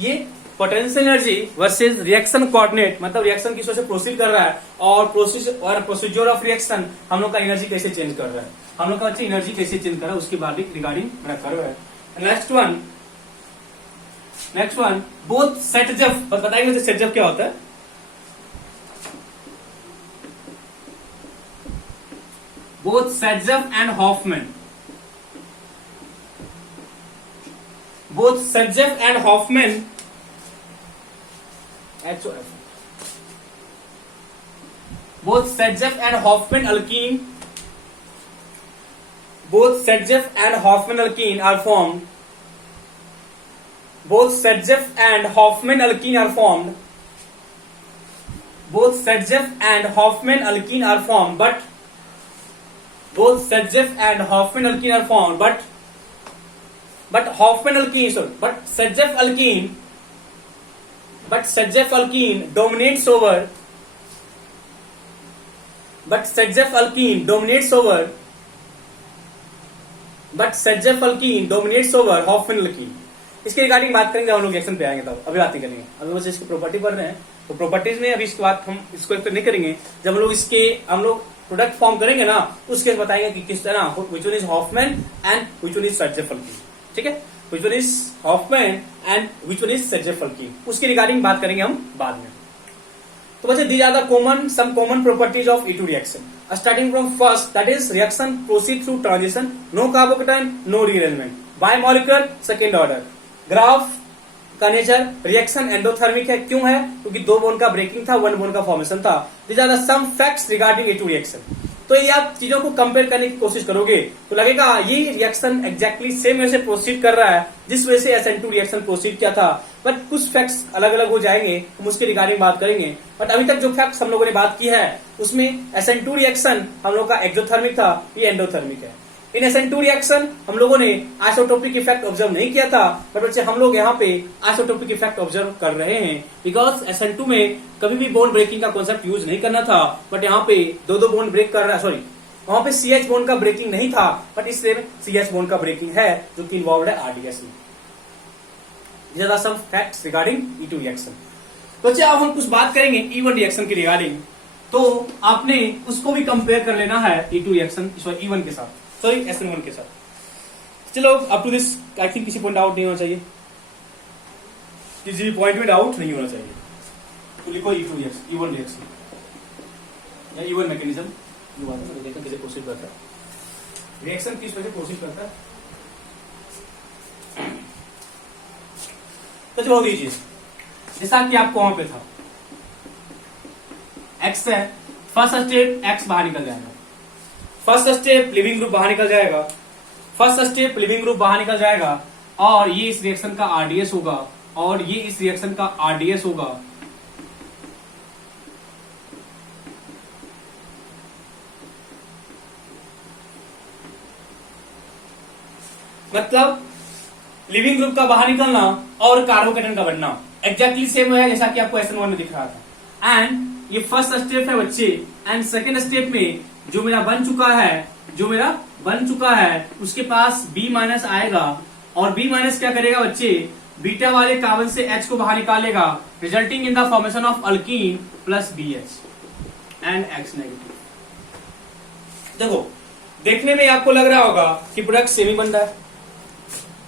ये potential energy versus reaction coordinate, मतलब रिएक्शन किस वजह से प्रोसीड कर रहा है और प्रोसीजर ऑफ रिएक्शन हम लोग का एनर्जी कैसे चेंज कर रहा है. हम लोग का बच्चे एनर्जी कैसे चेंज कर रहा है उसके बाद रिगार्डिंग मेरा कर्व है. Next one both Saytzeff. बताएंगे सेटजेफ क्या होता है? Both Saytzeff and Hofmann. Both Sedgwick and Hoffman HOF. Both Sedgwick and Hoffman alkene. Both Sedgwick and Hoffman alkene are formed. Both Sedgwick and Hoffman alkene are formed. Both Sedgwick and Hoffman alkene are formed, but both Sedgwick and Hoffman alkene are formed, but Hoffman alkene, sorry, but Sedgwick alkene dominates over. But Sedgwick alkene dominates over Hoffman alkene. इसके regarding बात करेंगे हम लोग reaction पे आएंगे, तब अभी बात नहीं करेंगे. अभी बस इसकी प्रॉपर्टी पढ़ रहे हैं तो प्रॉपर्टीज में अभी इसके बाद हम इसको एक्सप्लेन नहीं करेंगे. जब हम लोग प्रोडक्ट फॉर्म करेंगे ना उसके बताएंगे कि किस तरह which one is Hoffman and which one is Sedgwick alkene. ठीक है, which one is Hoffman and which one is Sedgwick alkene, उसकी रिगार्डिंग बात करेंगे हम बाद में. तो बच्चे these are the some common properties of E2 reaction. Starting from first, that is reaction proceed through transition, no carbocation, no rearrangement, bimolecular second order. Graph का nature reaction endothermic है. क्यों है? क्योंकि दो बोन का ब्रेकिंग था, one bone का formation था. These are the some facts regarding E2 reaction. तो ये आप चीजों को कंपेयर करने की कोशिश करोगे तो लगेगा ये रिएक्शन एग्जैक्टली सेम वे से प्रोसीड कर रहा है जिस वजह से SN2 रिएक्शन प्रोसीड किया था. बट कुछ फैक्ट्स अलग अलग हो जाएंगे, हम उसके रिगार्डिंग बात करेंगे. बट अभी तक जो फैक्ट्स हम लोगों ने बात की है उसमें SN2 रिएक्शन हम लोग का एक्सोथर्मिक था, ये एंडोथर्मिक है. इन SN2 रिएक्शन हम लोगों ने आइसोटोपिक इफेक्ट ऑब्जर्व नहीं किया था, बट बच्चे हम लोग यहाँ पे आइसोटोपिक इफेक्ट ऑब्जर्व कर रहे हैं. बिकॉज SN2 में कभी भी बोन ब्रेकिंग का कॉन्सेप्ट यूज नहीं करना था, बट यहाँ पे दो बोन ब्रेक कर रहा है. सॉरी, वहां पे CH बोन का ब्रेकिंग नहीं था, बट इससे CH बोन का ब्रेकिंग है जो कि इन्वॉल्व है RDS में. ज्यादा some facts regarding E2 reaction. तो बच्चे अब हम कुछ बात करेंगे E1 रिएक्शन की रिगार्डिंग. तो आपने उसको भी कंपेयर कर लेना है E2 रिएक्शन E1 के साथ, सॉरी SN1 के साथ. चलो up to this I think किसी पॉइंट डाउट नहीं होना चाहिए, किसी भी पॉइंट में डाउट नहीं होना चाहिए. तो लिखो E2 रिएक्शन, E1 रिएक्शन या E1 मैकेनिज्म जो बात है, देखो कैसे प्रोसीड करता है. रिएक्शन किस वजह से प्रोसीड करता है. तो बहुत दीजिए, जैसा कि आपको वहां पे था एक्स है, फर्स्ट स्टेप एक्स बाहर निकल जाएगा, फर्स्ट स्टेप लिविंग ग्रुप बाहर निकल जाएगा, फर्स्ट स्टेप लिविंग ग्रुप बाहर निकल जाएगा, और ये इस रिएक्शन का आरडीएस होगा, और ये इस रिएक्शन का आरडीएस होगा। मतलब लिविंग ग्रुप का बाहर निकलना और कार्बोकेटन का बनना एग्जैक्टली सेम है जैसा कि आपको SN1 में दिख रहा था। एंड ये फर्स्ट स्टेप है बच्चे, एंड सेकेंड स्टेप में जो मेरा बन चुका है उसके पास B माइनस आएगा, और B माइनस क्या करेगा बच्चे, बीटा वाले कार्बन से H को बाहर निकालेगा, resulting in the formation of alkyne plus BH and X negative. देखो देखने में आपको लग रहा होगा कि प्रोडक्ट सेमी बन रहा है,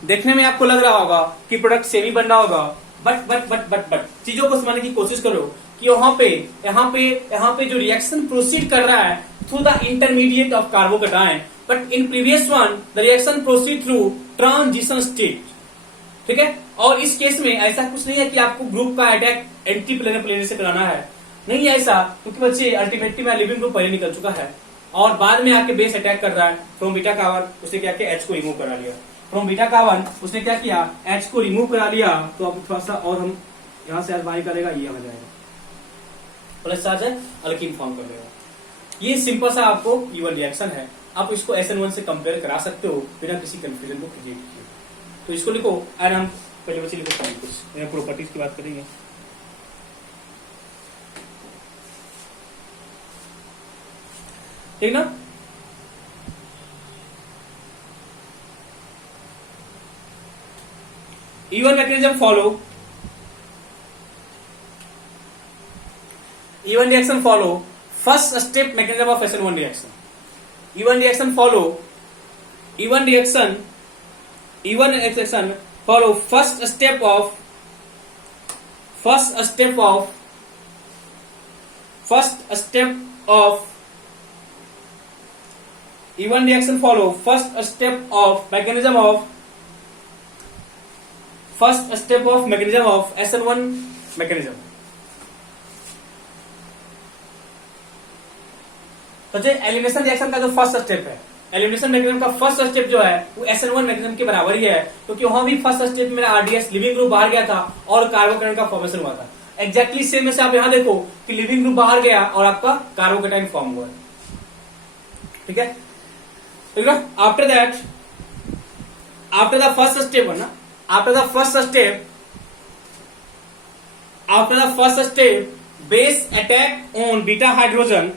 देखने में आपको लग रहा होगा कि प्रोडक्ट सेमी बन रहा होगा, बट चीजों को समझने की कोशिश करो कि यहाँ पे जो रिएक्शन प्रोसीड कर रहा है through the intermediate of carbocation, but in previous one the reaction proceed through transition state. ठीक है, और इस केस में ऐसा कुछ नहीं है कि आपको ग्रुप का अटैक एंटी प्लेनर से कराना है, नहीं है ऐसा, क्योंकि बच्चे अल्टीमेटली में लिविंग ग्रुप पहले निकल चुका है और बाद में आके बेस अटैक कर रहा है फ्रॉम बीटा कार्बन, उसने क्या किया, H को रिमूव करा लिया फ्रॉम बीटा कार्बन, उसने क्या किया, H को रिमूव करा लिया। तो अब थोड़ा सा और हम यहां से बाहर निकालेगा, ये आ जाएगा प्लस चार्ज है, अल्कीन फॉर्म कर लेगा। ये सिंपल सा आपको इवन रिएक्शन है, आप इसको SN1 से कंपेयर करा सकते हो बिना किसी कंफ्यूजन को क्रिएट किए। तो इसको लिखो, एंड हम पहले बच्चे लिखो कुछ प्रॉपर्टीज की बात करेंगे। ठीक ना, even mechanism follow, even reaction follow first step mechanism of SN1 reaction, even reaction follow first step of even reaction follow first step of mechanism of SN1 mechanism। तो जो एलिमिनेशन रिएक्शन का जो first step है, elimination mechanism का first step जो है वो SN1 mechanism के बराबर ही है, क्योंकि वहां भी फर्स्ट स्टेप में मेरा आरडीएस लिविंग ग्रुप बाहर गया था और कार्बोकेटाइन का फॉर्मेशन हुआ था। एग्जैक्टली सेम में से आप यहां देखो कि लिविंग ग्रुप बाहर गया और आपका कार्बोकेटाइन फॉर्म हुआ है। ठीक है, आफ्टर द फर्स्ट स्टेप है ना, after the first step base attack on beta hydrogen,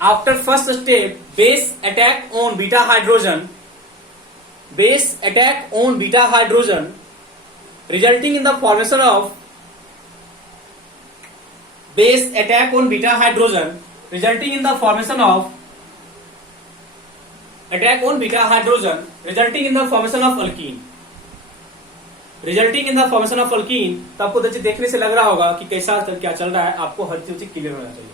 after first step base attack on beta hydrogen resulting in the formation of alkyne. तो आपको देखने से लग रहा होगा कि कैसा क्या चल रहा है, आपको हर चीज क्लियर होना चाहिए,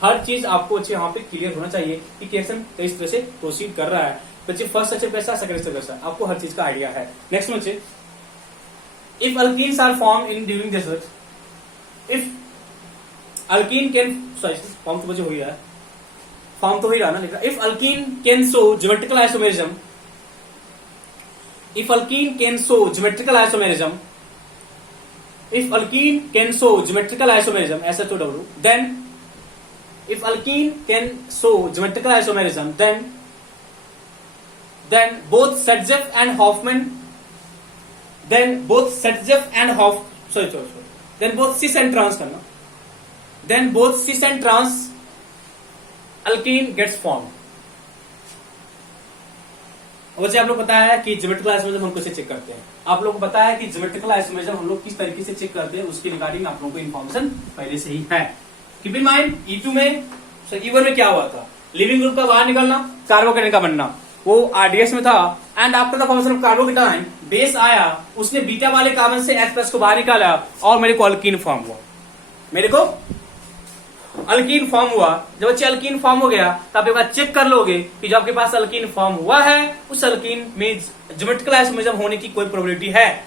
हर चीज आपको अच्छे यहाँ पे क्लियर होना चाहिए कि रिएक्शन किस तरह से प्रोसीड कर रहा है। बच्चे फर्स्ट स्टेप कैसा, सेकंड स्टेप कैसा, आपको हर चीज का आइडिया है। नेक्स्ट बच्चे, if alkenes are form in during this, if alkene can, form तो बच्चे हो ही रहा है, फॉर्म तो ही रहा ना, लिख रहा, if alkene can show geometrical isomerism, if alkene can show geometrical isomerism, SHOW, then if alkene can show geometrical isomerism, then both Sadzev and Hoffman, then both cis and trans करना, then both cis and trans alkene gets formed। वैसे आप लोग पता है कि geometrical isomerism हम कैसे check करते हैं, आप लोग को पता है कि ज्योमेट्रिकल आइसोमेरिज्म हम लोग किस तरीके से चेक करते हैं, उसके रिगार्डिंग आप लोगों को इन्फॉर्मेशन पहले से ही है। कीप इन माइंड, E2 में E1 में क्या हुआ था, लिविंग ग्रुप का बाहर निकलना, कार्बोकेटाइन का बनना, वो आरडीएस में था, and after the formation of carbocation base आया, उसने बीटा वाले कार्बन से H+ को बाहर निकाला और मेरे को अल्कीन फॉर्म हुआ, अल्कीन फॉर्म हुआ। जब बच्चे अल्कीन फॉर्म हो गया तो आप एक बार चेक कर लोगे कि जो आपके पास अल्कीन फॉर्म हुआ है उस अल्कीन में ज्योमेट्रिकल आइसोमेरिज्म होने की कोई प्रोबेबिलिटी है,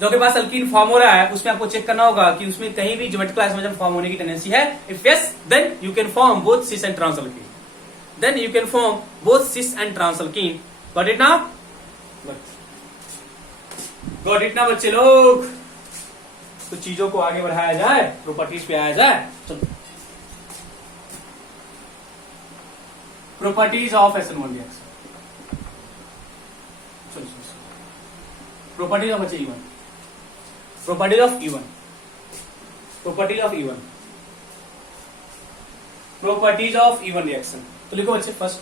जो आपके पास अल्कीन फॉर्म हो रहा है उसमें आपको चेक करना होगा कि उसमें कहीं भी ज्योमेट्रिकल आइसोमरिज्म फॉर्म होने की टेंडेंसी है। If yes then you can form both cis and trans alkene, then you can form both cis and trans alkene. Got it ना? गॉट इट ना बच्चे लोग? तो चीजों को आगे बढ़ाया जाए, प्रॉपर्टीज पे आया जाए। चलो, properties of SN1 reaction. Properties of E1, properties of E1, properties of E1, properties of E1 reaction. तो लिखो बच्चे फर्स्ट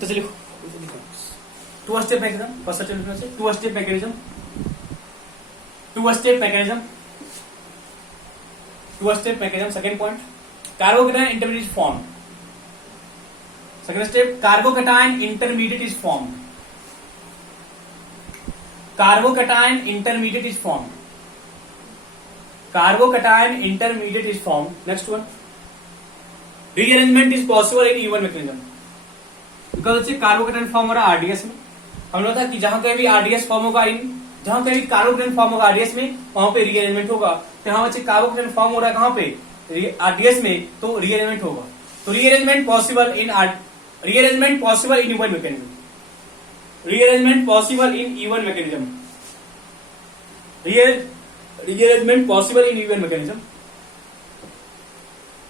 तो लिखो two step mechanism. First step two step mechanism, two step mechanism, two step mechanism. Second point, carbocation intermediate is form. Second step, carbocation intermediate is form, carbocation intermediate is form, carbocation intermediate is form. Next one, rearrangement is possible in E1 mechanism. Because carbocation form हो रहा है RDS में। हम लोग था कि जहां कहीं भी RDS फॉर्म होगा, जहां कहीं भी कार्बोकेटाइन फॉर्म होगा RDS में, वहां पे रीअरेंजमेंट होगा। तो यहाँ बच्चे कार्बोकेटाइन फॉर्म हो रहा है कहां पे? RDS में, तो रीअरेंजमेंट होगा। तो rearrangement possible in E1 mechanism, rearrangement possible in E1 mechanism, rearrangement possible in E1 mechanism,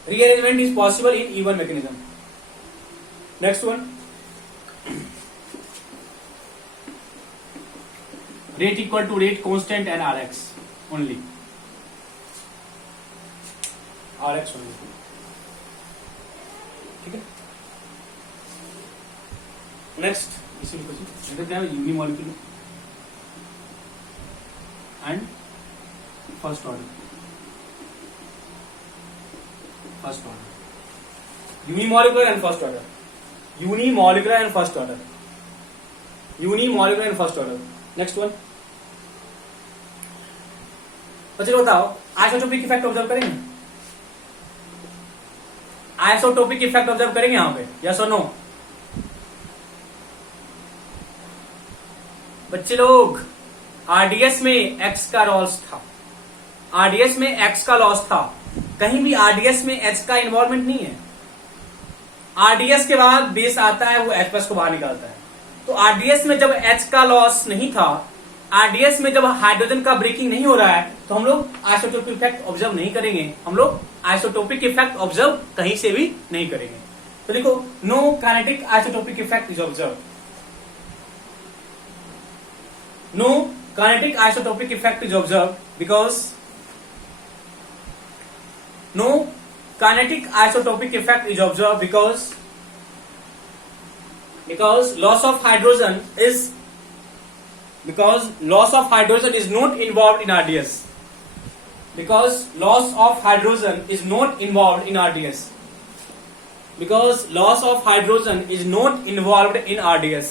rearrangement is possible in E1 mechanism. Next one, rate equal to rate constant and Rx only, Rx only। ठीक है, next unimolecular and first order, first order, unimolecular and first order, unimolecular and first order, unimolecular and first order. Next one, तो चलो बताओ, isotopic effect observe करेंगे? Isotopic effect observe करेंगे यहां पे, yes और नो? बच्चे लोग, RDS में X का लॉस था, RDS में X का लॉस था, कहीं भी RDS में H का इन्वॉल्वमेंट नहीं है। RDS के बाद बेस आता है, वो H+ को बाहर निकालता है। तो RDS में जब H का लॉस नहीं था, RDS में जब हाइड्रोजन का ब्रेकिंग नहीं हो रहा है, तो हम लोग आइसोटोपिक इफेक्ट ऑब्जर्व नहीं करेंगे। हम लोग आइसोटोपिक इफेक्ट ऑब्जर्व कहीं से भी नहीं करेंगे। तो देखो, no kinetic isotopic effect is observe, no kinetic isotopic effect is observe because no kinetic isotopic effect is observe because loss of hydrogen is not involved in RDS, because loss of hydrogen is not involved in RDS, because loss of hydrogen is not involved in RDS,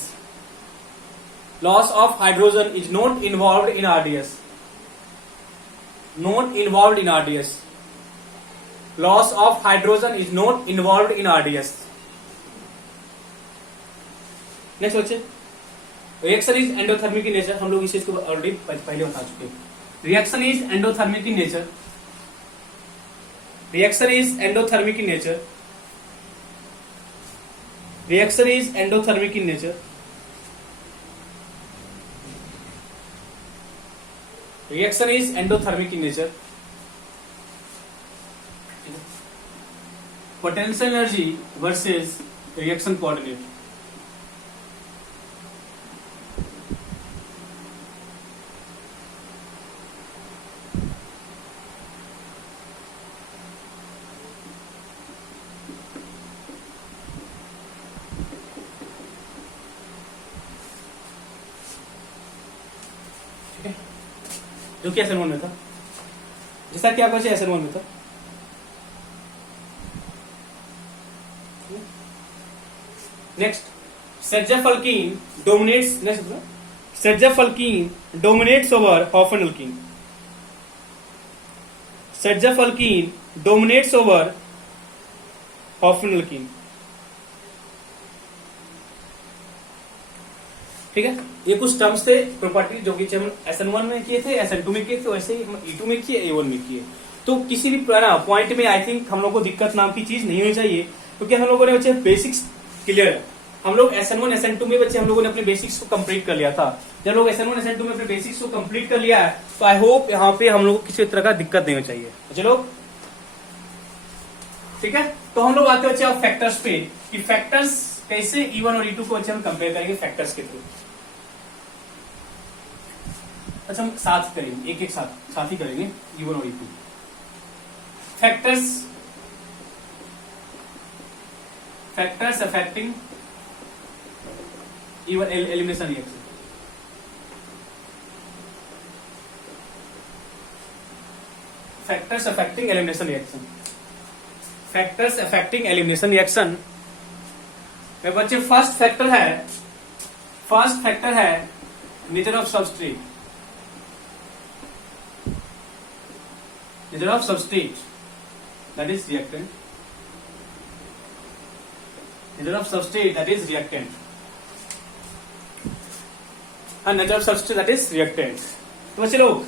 loss of hydrogen is not involved in RDS, not involved in RDS, loss of hydrogen is not involved in RDS। Next बच्चे, reaction is endothermic in nature. हम लोग इस चीज को already पहले बता चुके हैं। Reaction is endothermic in nature, reaction is endothermic in nature, reaction is endothermic in nature, reaction is endothermic in nature. Potential energy versus reaction coordinate. जो कि SN1 में था, जैसा कि आपका SN1 में था। Next, Saytzeff alkene dominates, next Saytzeff alkene dominates over Hofmann alkene, Saytzeff alkene dominates over Hofmann alkene. ठीक है, ये कुछ टर्म्स थे प्रॉपर्टी जो कि हम SN1 में किए थे, SN2 में किए थे, वैसे ही हम E2 में किए, A1 में किए। तो किसी भी पॉइंट में आई थिंक हम लोग को दिक्कत नाम की चीज नहीं होनी चाहिए, क्योंकि हम लोगों ने बच्चे बेसिक्स क्लियर है। हम लोग SN1 SN2 में बच्चे हम लोगों ने अपने बेसिक्स को कंप्लीट कर लिया था। जब लोग SN1 SN2 में अपने बेसिक्स को कंप्लीट कर लिया है तो आई होप यहाँ पे हम लोग को किसी तरह का दिक्कत नहीं होनी चाहिए। चलो ठीक है, तो हम लोग आते हैं बच्चे अब फैक्टर्स पे कि फैक्टर्स कैसे E1 और E2 को बच्चे हम कंपेयर करेंगे फैक्टर्स के थ्रू। अच्छा हम साथ करेंगे, एक एक साथ ही करेंगे E1 और E2 factors affecting E1 elimination reaction. Factors affecting elimination reaction, factors affecting elimination reaction में बच्चे फर्स्ट फैक्टर है nature of substrate, nature of substrate that is reactant, nature of substrate that is reactant, nature of substrate that is reactant. तो बच्चे लोग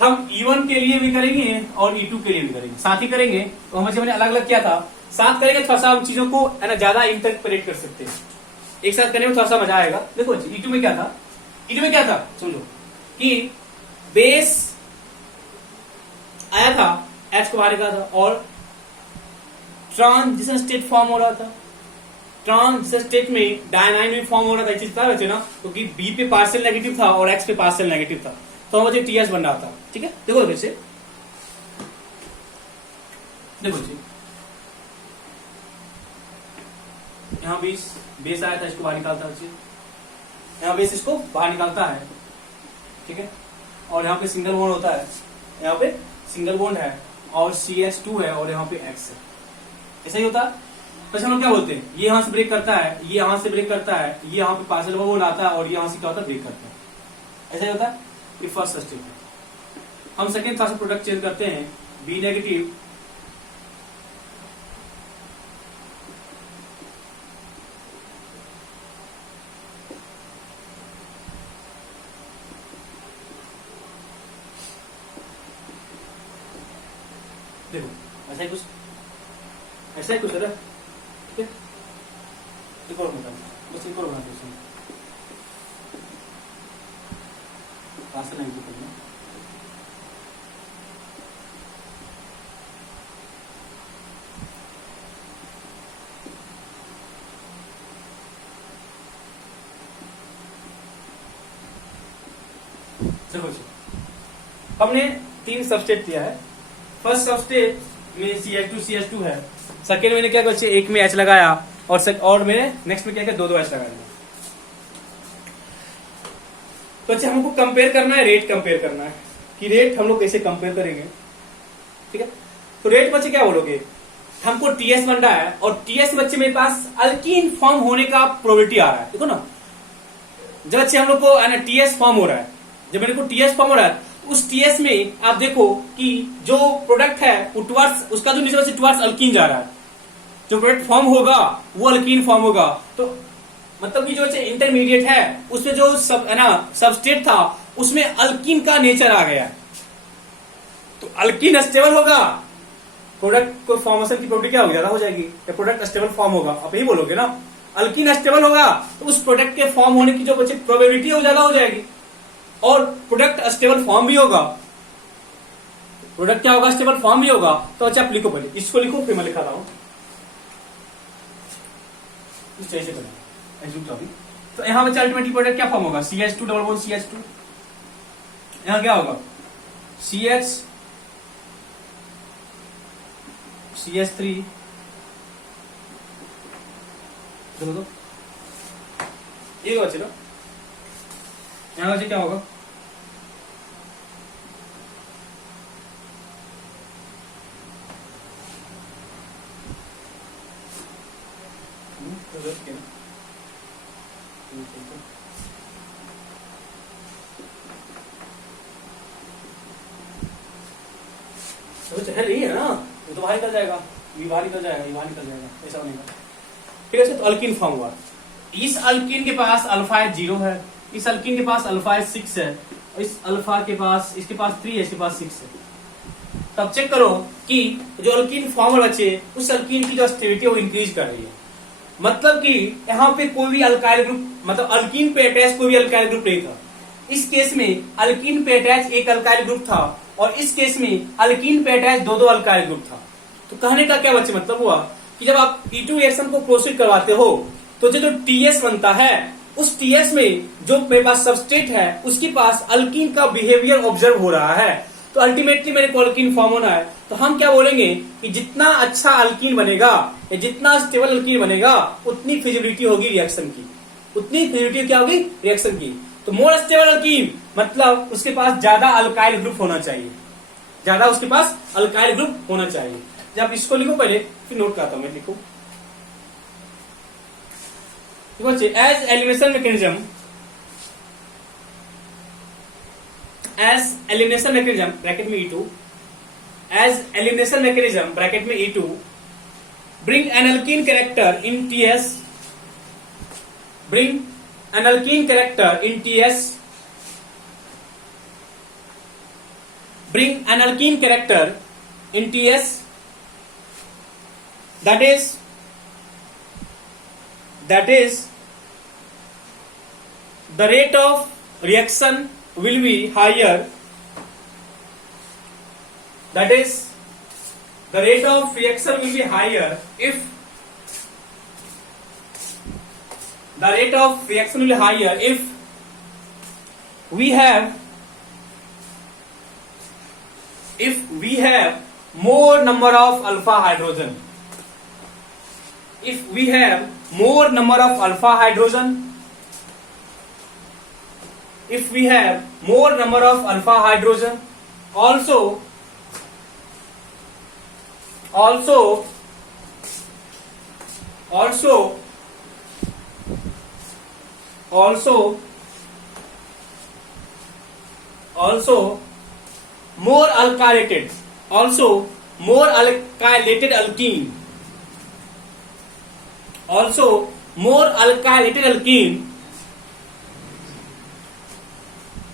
हम E1 के लिए भी करेंगे और E2 के लिए भी करेंगे, साथ ही करेंगे। तो हम मैंने अलग अलग किया था, साथ करेंगे थोड़ा सा हम चीजों को है ना ज्यादा इंटरप्रेट कर सकते हैं, एक साथ करने में थोड़ा सा मजा आएगा। देखो E2 में क्या था, E2 में क्या था समझो कि बेस आया था, H को बाहर निकाला था और ट्रांजिशन स्टेट फॉर्म हो रहा था। ट्रांजिशन स्टेट में डायनाइन में फॉर्म हो रहा था, ये चीज था बच्चे ना, क्योंकि B पे पार्शियल नेगेटिव था और X पे पार्शियल नेगेटिव था, तो मुझे TS बन रहा था। ठीक है, देखो वैसे देखो जी यहाँ बेस आया था, इसको बाहर निकालता है, यहाँ बेस इसको बाहर निकालता है। ठीक है, और यहाँ पे सिंगल बॉन्ड होता है, यहाँ पे सिंगल बॉन्ड है और CH2 है और यहाँ पे X है, ऐसा ही होता है। तो हम लोग क्या बोलते हैं, ये यहाँ से ब्रेक करता है, ये यहाँ से ब्रेक करता है, ये यहाँ पे पार्शियल बॉन्ड आता है और ये यहाँ से क्या होता है ब्रेक करता है, ऐसा ही होता है। ये फर्स्ट स्टेप है। हम सेकेंड क्लास में प्रोडक्ट चेंज करते हैं, B नेगेटिव देखो ऐसा ही कुछ है ना। ठीक है, एक और बता बस, एक और बना दो पार्सल नहीं करना। हमने 3 सबस्टेट दिया है। फर्स्ट सबस्टेट में CH2 है, सेकेंड मैंने क्या बच्चे एक में H लगाया और मैंने नेक्स्ट में क्या किया 2 H लगा दिया। तो अच्छा हमको कंपेयर करना है, रेट कंपेयर करना है कि रेट हम लोग कैसे कंपेयर करेंगे। ठीक है, तो रेट बच्चे क्या बोलोगे, हमको TS बन रहा है और TS बच्चे मेरे पास अल्कीन फॉर्म होने का प्रोबेबिलिटी आ रहा है। देखो ना, जब बच्चे हम लोग को है ना TS फॉर्म हो रहा है, जब मेरे को TS फॉर्म हो रहा है, उस TS में आप देखो कि जो प्रोडक्ट है वो टुवर्ड्स, उसका जो नीचे से टुवर्ड्स अल्कीन जा रहा है, जो प्रोडक्ट फॉर्म होगा वो अल्कीन फॉर्म होगा। तो मतलब कि जो इंटरमीडिएट है उसमें जो सबस्टेट था उसमें अल्कीन का नेचर आ गया, तो अल्कीन स्टेबल होगा, प्रोडक्ट को फॉर्मेशन की प्रोबेबिलिटी क्या होगी, ज्यादा हो जाएगी। या प्रोडक्ट स्टेबल फॉर्म होगा, आप यही बोलोगे ना, अल्कीन स्टेबल होगा तो उस प्रोडक्ट के फॉर्म होने की जो बच्चे प्रोबेबिलिटी है वो ज्यादा हो जाएगी, और प्रोडक्ट स्टेबल फॉर्म भी होगा। प्रोडक्ट क्या होगा, स्टेबल फॉर्म भी होगा। तो अच्छा आप लिखो, पहले इसको लिखो, फिर मैं लिखा रहा हूं इस तरह से बना। तो यहां बच्चा अल्टीमेटली प्रोडक्ट क्या फॉर्म होगा, CH2 डबल बॉन्ड CH2, यहां क्या होगा CH3 देखो, ये बच्चे ना यहां बच्चे क्या होगा है नहीं है ना, ये तो बाहर निकल जाएगा, ये बाहर निकल जाएगा, ये बाहर निकल जाएगा, ऐसा बनेगा। ठीक है, तो अल्कीन फॉर्म हुआ। इस अल्कीन के पास अल्फा 0 है, इस अल्कीन के पास अल्फा 6 है, और इस अल्फा के पास, इसके पास 3 है, इसके पास 6 है। तब चेक करो कि जो अल्कीन फॉर्मर बचे उस अल्कीन की जो स्टेबिलिटी है वो इंक्रीज कर रही है। मतलब कि यहाँ पे कोई भी अल्काइल ग्रुप, मतलब अल्कीन पे अटैच कोई भी अल्काइल ग्रुप नहीं था। इस केस में अल्कीन पे अटैच एक अल्काइल ग्रुप था, और इस केस में अल्कीन पे अटैच दो अल्काइल ग्रुप था। तो कहने का क्या बच्चे मतलब हुआ कि जब आप E2 रिएक्शन को प्रोसीड करवाते हो तो जो TS बनता है उस TS में जो मेरे पास सबस्ट्रेट है उसके पास अल्कीन का बिहेवियर ऑब्जर्व हो रहा है, तो अल्टीमेटली मेरे को अल्कीन फॉर्म होना है। तो हम क्या बोलेंगे कि जितना अच्छा अल्कीन बनेगा या जितना स्टेबल अल्कीन बनेगा उतनी फिजिबिलिटी होगी रिएक्शन की, उतनी फिजिबिलिटी क्या होगी रिएक्शन की। तो मोर स्टेबल अल्कीन मतलब उसके पास ज्यादा अल्काइल ग्रुप होना चाहिए, ज्यादा उसके पास अल्काइल ग्रुप होना चाहिए। जब इसको लिखो पहले फिर नोट करता हूं मैं, लिखो बच्चे as elimination mechanism, as elimination mechanism bracket में E2, as elimination mechanism bracket में E2 bring an alkene character in TS, bring an alkene character in TS, bring an alkene character in TS, that is the rate of reaction will be higher, that is the rate of reaction will be higher if the rate of reaction will be higher if we have more number of alpha hydrogen, if we have more number of alpha hydrogen, if we have more number of alpha hydrogen, also more alkylated, alkene, also more alkylated alkene,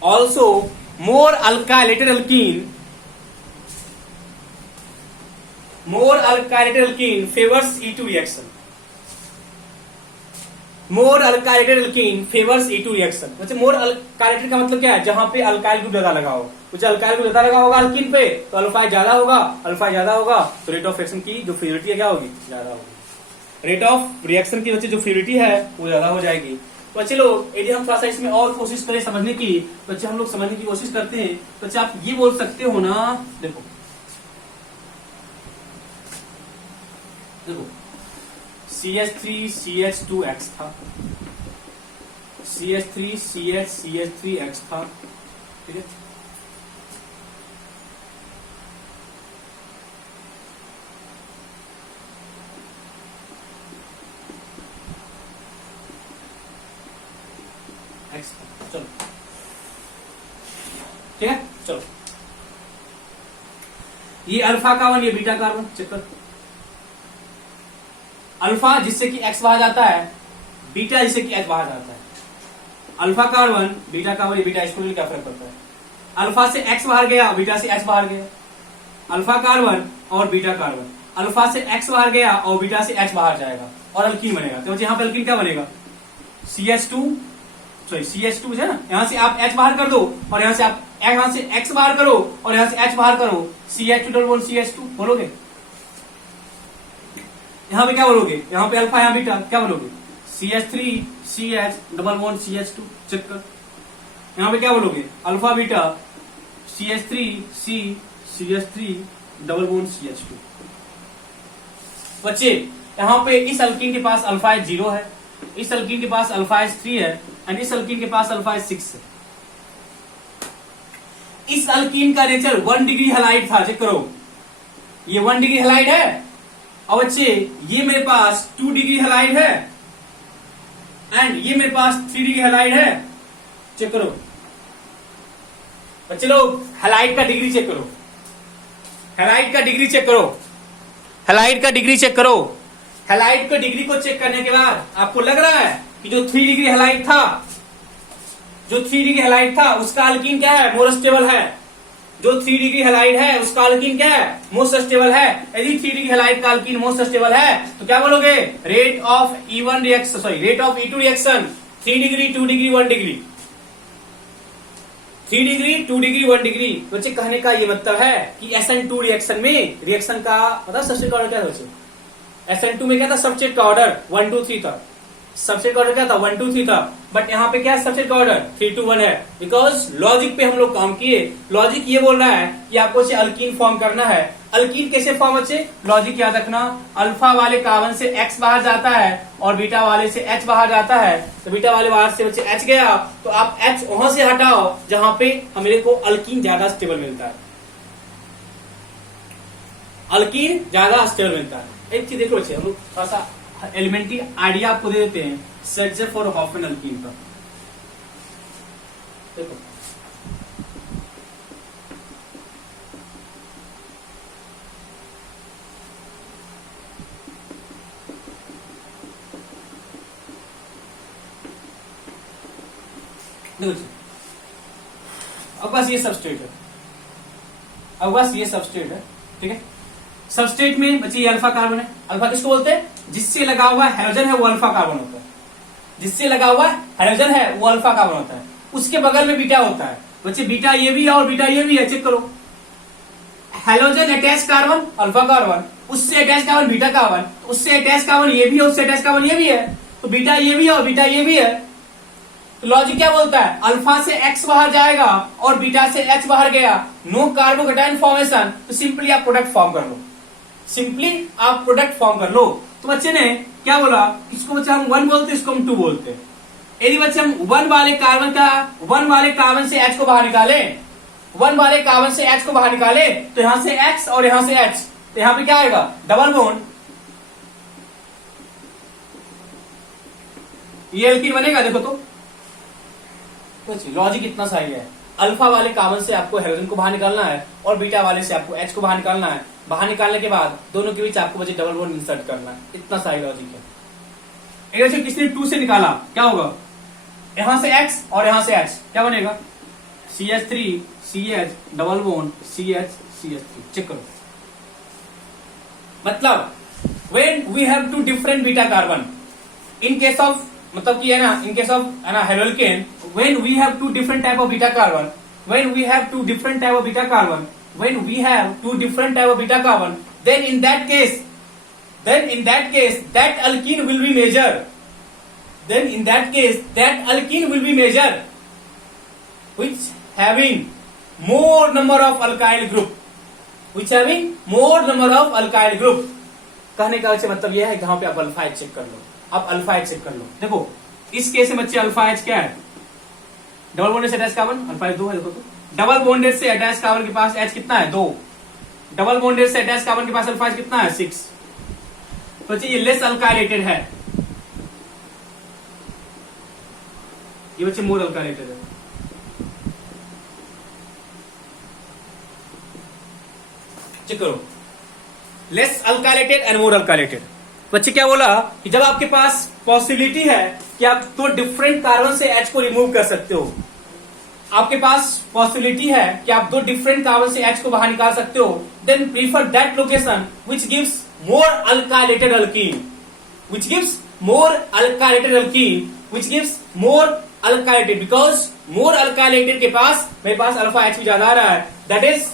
also more alkylated alkene, more alkylated alkene favors E2 reaction, more alkylated alkene favors E2 reaction। वैसे more alkylated का मतलब क्या है, जहां पे alkyl group ज्यादा लगा हो, कुछ अल्काइल ग्रुप ज्यादा लगा होगा अल्कीन पे तो अल्फा ज्यादा होगा, अल्फा ज्यादा होगा तो रेट ऑफ रिएक्शन की जो फिजिबिलिटी है क्या होगी, ज्यादा होगी। रेट ऑफ रिएक्शन की वजह जो फिजिबिलिटी है वो ज्यादा हो जाएगी। तो चलो यदि हम थोड़ा सा इसमें और कोशिश करें समझने की, तो अच्छा हम लोग समझने की कोशिश करते हैं। तो अच्छा आप ये बोल सकते हो ना, देखो CH3CH2X था, CH3CH3X था, ठीक है। चलो ठीक है, चलो ये अल्फा कार्बन, ये बीटा कार्बन, चेक कर। अल्फा जिससे कि एक्स बाहर जाता है, बीटा जिससे कि एच बाहर जाता है। अल्फा कार्बन, बीटा कार्बन, ये बीटा, इसको क्या फर्क पड़ता है? अल्फा से एक्स बाहर गया, बीटा से एच बाहर गया। अल्फा कार्बन और बीटा कार्बन, अल्फा से एक्स बाहर गया और बीटा से एच बाहर जाएगा और अल्कीन बनेगा। तो यहाँ पे अल्कीन क्या बनेगा, CH2 है ना, यहां से आप H बाहर कर दो और यहां से आप X बाहर करो और यहां से H बाहर करो, CH2 बोलोगे। यहां पे क्या बोलोगे, यहां पे अल्फा, यहां बीटा, क्या बोलोगे, CH3CH2, चेक कर। यहां पे क्या बोलोगे, अल्फा बीटा, CH3CH2। बच्चे यहां पे इस अल्कीन के पास अल्फा 0 है, इस अल्कीन के पास अल्फा 3 है एंड इस अल्कीन के पास अल्फा 6 है। इस अल्कीन का नेचर 1 डिग्री हैलाइड था, चेक करो, ये 1 डिग्री हैलाइड है। और बच्चे ये मेरे पास 2 डिग्री हैलाइड है एंड ये मेरे पास 3 डिग्री हैलाइड है, चेक करो। बच्चे लोग हैलाइड का डिग्री चेक करो, हैलाइड का डिग्री चेक करो, हैलाइड का डिग्री चेक करो। हैलाइड के डिग्री को चेक करने के बाद आपको लग रहा है कि जो 3 डिग्री हैलाइड था, जो 3 डिग्री हैलाइड था उसका अल्कीन क्या है, मोर स्टेबल है। जो 3 डिग्री हैलाइड है उसका अल्कीन क्या है, मोस्ट स्टेबल है। यदि 3 डिग्री हैलाइड का अल्कीन मोस्ट स्टेबल है तो क्या बोलोगे, rate of E1 reaction, sorry rate of E2 reaction 3 degree 2 degree 1 degree, 3 degree 2 degree 1 degree. बच्चे कहने का ये मतलब है कि SN2 रिएक्शन में रिएक्शन का मतलब सबस्ट्रेट का ऑर्डर क्या था बच्चे, SN2 में क्या था, सबस्ट्रेट का ऑर्डर 1 2 3 था। सबस्ट्रेट का ऑर्डर क्या था, 1 2 3 था। बट यहाँ पे क्या है, सबस्ट्रेट का ऑर्डर 3 2 1 है। बिकॉज लॉजिक पे हम लोग काम किए। लॉजिक ये बोल रहा है कि आपको अल्कीन फॉर्म करना है। अल्कीन कैसे फॉर्म बच्चे, लॉजिक याद रखना, अल्फा वाले कार्बन से X बाहर जाता है और बीटा वाले से H बाहर जाता है। तो बीटा वाले बाहर से बच्चे H गया तो आप H वहां से हटाओ जहां पे हमें को अल्कीन ज्यादा स्टेबल मिलता है, अल्कीन ज्यादा स्टेबल मिलता है। एक चीज देखो बच्चे, हम लोग थोड़ा सा एलिमेंट्री आइडिया आपको दे देते हैं सेटजेफ और हॉफमैन अल्कीन का। देखो अब बस ये सबस्ट्रेट है, अब बस ये सबस्ट्रेट है, ठीक है। सबस्ट्रेट में बच्चे ये अल्फा कार्बन है। अल्फा किसको बोलते हैं, जिससे लगा हुआ हैलोजन है वो अल्फा कार्बन होता है, जिससे लगा हुआ हैलोजन है वो अल्फा कार्बन होता है। उसके बगल में बीटा होता है बच्चे, बीटा ये भी है और बीटा ये भी है, चेक करो। Halogen attach carbon alpha carbon, उससे अटैच कार्बन बीटा कार्बन, उससे अटैच कार्बन ये भी है, उससे अटैच कार्बन ये भी है, तो बीटा ये भी है और बीटा ये भी है। तो लॉजिक क्या बोलता है, अल्फा से X बाहर जाएगा और बीटा से H बाहर गया, नो कार्बोकेटाइन फॉर्मेशन, तो सिंपली आप प्रोडक्ट फॉर्म कर लो, सिंपली आप प्रोडक्ट फॉर्म कर लो। तो बच्चे ने क्या बोला, इसको बच्चे हम 1 बोलते, इसको हम 2 बोलते। यदि बच्चे हम 1 वाले कार्बन से H को बाहर निकाले, 1 वाले कार्बन से H को बाहर निकाले तो यहां से X और यहां से H, तो यहां पे क्या आएगा, डबल बॉन्ड, ये एल्कीन बनेगा। देखो तो लॉजिक इतना सही है, अल्फा वाले कार्बन से आपको हाइड्रोजन को बाहर निकालना है और बीटा वाले से आपको H को बाहर निकालना है। बाहर निकालने के बाद दोनों के बीच आपको बच्चे डबल बॉन्ड इंसर्ट करना है, इतना सही लॉजिक है। अगर किसी ने 2 से निकाला क्या होगा, यहां से X और यहां से H क्या बनेगा, CH3 CH double bond CH CH3, check करो। मतलब when we have 2 different beta carbon, in case of मतलब कि है ना, इन केस ऑफ है ना haloalkane, when we have 2 different type of beta carbon, when we have 2 different type of beta carbon, when we have 2 different type of beta carbon, then in that case that alkene will be measured, then in that case that alkene will be measured which having more number of alkyl group, which having more number of alkyl group। कहने का मतलब यह है जहां पे आप alpha H check कर लो, आप अल्फा एच चेक कर लो। देखो इस केस में बच्चे अल्फा एच क्या है, डबल बॉन्डेड से अटैच कार्बन, अल्फा एच 2 है। देखो तो डबल बॉन्डेड से अटैच कार्बन के पास एच कितना है, 2। डबल बॉन्डेड से अटैच कार्बन के पास अल्फा एच कितना है, 6। तो बच्चे ये लेस अल्काइलेटेड है, ये बच्चे मोर अल्काइलेटेड है। चेक करो, लेस अल्काइलेटेड एंड मोर अल्काइलेटेड। बच्चे क्या बोला कि जब आपके पास पॉसिबिलिटी है कि आप 2 डिफरेंट कार्बन से H को रिमूव कर सकते हो, आपके पास पॉसिबिलिटी है कि आप 2 डिफरेंट कार्बन से H को बाहर निकाल सकते हो, then prefer that location which gives more alkylated alkene, which gives more alkylated alkene, which gives more alkylated, because more alkylated के पास मेरे पास अल्फा H भी ज्यादा आ रहा है, दैट इज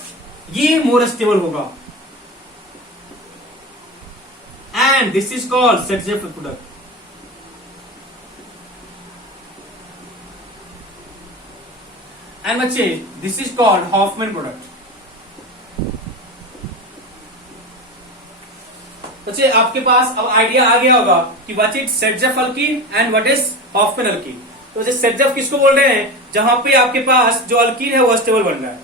ये मोर स्टेबल होगा। And this is called Setzeff product. And बच्चे this is called Hoffman product. बच्चे आपके पास अब आइडिया आ गया होगा कि what is Setzeff alkene and what is Hoffman alkene। तो बच्चे Setzeff किसको बोल रहे हैं, जहां पे आपके पास जो अल्कीन है वो स्टेबल बन रहा है,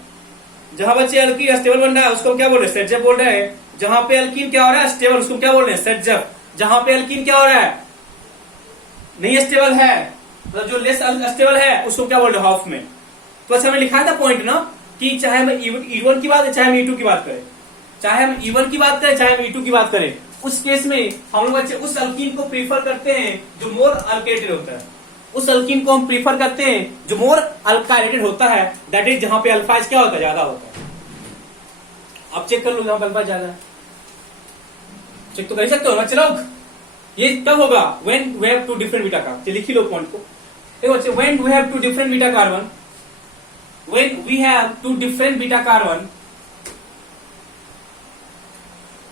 जहां बच्चे अल्कीन स्टेबल बन रहा है उसको क्या बोल रहे हैं, Setzeff बोल रहे हैं। जहां पे अल्कीन क्या हो रहा है, स्टेबल, उसको क्या बोल रहे हैं, सेटजेफ। जहां पे अल्कीन क्या हो रहा है, नहीं स्टेबल है, मतलब जो लेस स्टेबल है उसको क्या बोल रहे हैं, हॉफ में। तो अच्छा हमें लिखा था पॉइंट ना कि चाहे हम E1 की बात चाहे हम E2 की बात करें, चाहे हम E1 की बात करें चाहे हम E2 की बात करें, उस केस में हम लोग बच्चे उस अल्कीन को प्रीफर करते हैं जो मोर अल्काइलेटेड होता है। उस अल्कीन को हम प्रीफर करते हैं जो मोर अल्काइलेटेड होता है, दैट इज जहां पे अल्फाज क्या होता है, ज्यादा होता है। आप चेक कर लो जहां पे अल्फाज ज्यादा है, चेक तो कर सकते हो ना बच्चे लोग। ये कब होगा, when we have two different beta carbon. लिखी लो पॉइंट को, देखो बच्चे, when we have two different beta carbon, when we have two different beta carbon,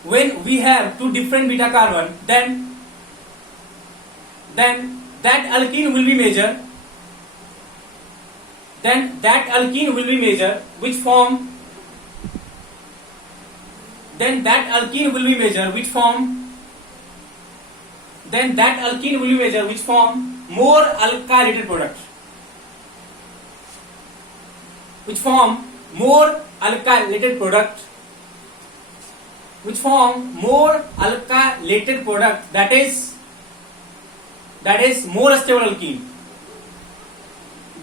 when we have two different beta carbon, then that alkene will be measured, then that alkene will be measured which form, then that alkene will be measured which form, then that alkene will be measured which form more alkylated product, which form more alkylated product, which form more alkylated product, that is more stable alkene,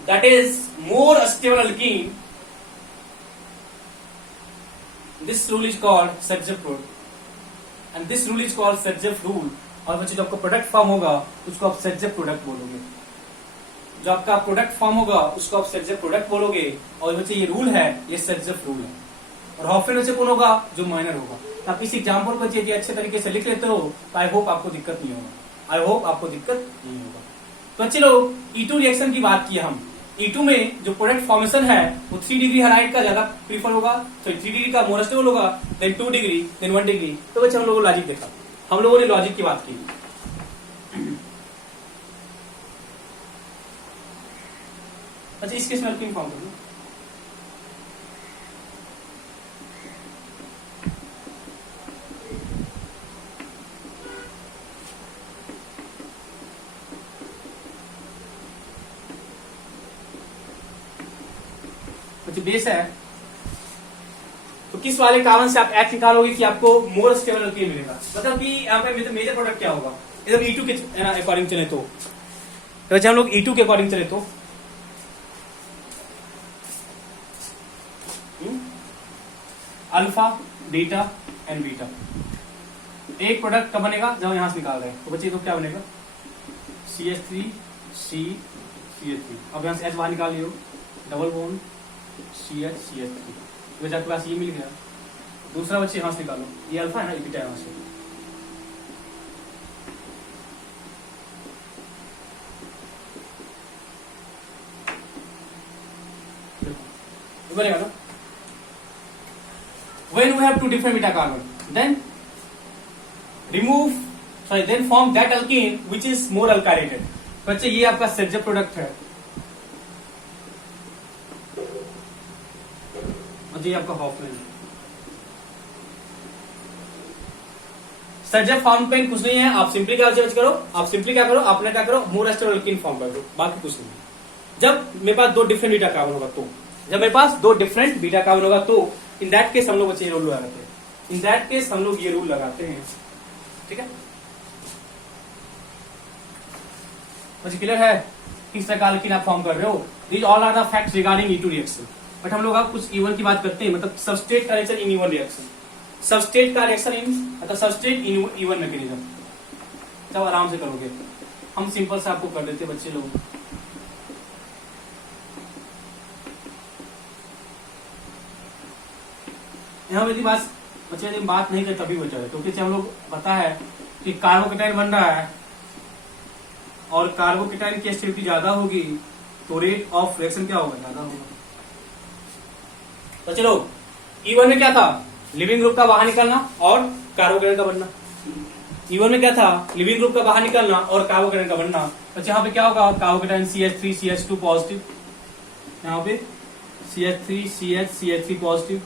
that is more stable alkene. This rule is called Sergev rule, and this rule is called Sergev rule. और बच्चे जो आपका product form होगा उसको आप Sergev product बोलोगे, जो आपका प्रोडक्ट फॉर्म होगा उसको आप Sergev प्रोडक्ट बोलोगे। और बच्चे ये रूल है, ये Sergev रूल है। और हॉफमैन बच्चे कौन होगा, जो माइनर होगा। आप इस एग्जाम्पल को यदि अच्छे तरीके से लिख लेते हो तो आई होप आपको दिक्कत नहीं होगा, आई होप आपको दिक्कत नहीं होगा। तो बच्चे लोग E2 रिएक्शन की बात की हम, E2 में जो प्रोडक्ट फॉर्मेशन है वो 3 डिग्री हाइट का ज्यादा प्रीफर होगा, तो 3 डिग्री का मोर स्टेबल होगा, देन 2 डिग्री, देन 1 डिग्री। तो बच्चे हम लोगों ने लॉजिक देखा, हम लोगों ने लॉजिक की बात की। अच्छा, इस केस में अल्कीन फॉर्म कर लो। बेस है तो किस वाले कारण से आप H निकालोगे कि आपको मोर स्टेबल अल्कीन मिलेगा। मतलब कि यहाँ पे मेजर प्रोडक्ट क्या होगा, एकदम E2 के अकॉर्डिंग चले तो हम लोग E2 के अकॉर्डिंग चले तो अल्फा, बीटा एंड बीटा, एक प्रोडक्ट कब बनेगा जब यहां से निकाल रहे हैं। तो बच्चे तो क्या बनेगा, CH3 C CH3। अब यहां से H बाहर निकाल लियो, डबल बॉन्ड CH3, बच्चे आपके पास ये मिल गया। दूसरा बच्चे यहां से निकालो, ये अल्फा है ना, ये बीटा है यहां से। बनेगा ना, when we have two different beta carbon, then form that alkene which is more alkylated। बच्चे ये आपका Sergev प्रोडक्ट है, और ये आपका हॉफमैन। Sergev फॉर्म पे कुछ नहीं है, आप सिंपली क्या करो, आपने क्या करो, मोर स्टेबल अल्कीन फॉर्म कर दो, बाकी कुछ नहीं। जब मेरे पास दो डिफरेंट बीटा कार्बन होगा तो, जब मेरे पास दो डिफरेंट बीटा कार्बन होगा तो इन दैट केस हम लोग बच्चे ये रूल लगाते हैं, इन दैट केस हम लोग ये रूल लगाते हैं। ठीक है, मुझे क्लियर है किस तरह का अल्कीन आप फॉर्म कर रहे हो। These all are the facts regarding E2 reaction. But हम लोग अब कुछ E1 की बात करते हैं, मतलब सबस्ट्रेट का reaction in E1 reaction, substrate का रिएक्शन इन, मतलब सबस्ट्रेट इन E1 मैकेनिज्म। सब आराम से करोगे, हम सिंपल से आपको कर देते बच्चे लोग। यहाँ यदि बच्चे यदि बात नहीं करते तभी बचा है, क्योंकि हम लोग पता है कि कार्बोकेटाइन बन रहा है और कार्बोकेटाइन की एसिडिटी ज्यादा होगी तो रेट ऑफ रिएक्शन क्या होगा, ज्यादा होगा। तो चलो E1 में क्या था, लिविंग ग्रुप का बाहर निकलना और कार्बोकेटाइन का बनना। E1 में क्या था, लिविंग ग्रुप का बाहर निकलना और कार्बोकेटाइन का बनना। तो यहाँ पे क्या होगा, कार्बोकेटाइन CH3 CH2 पॉजिटिव, यहाँ पे CH3 CH3 पॉजिटिव,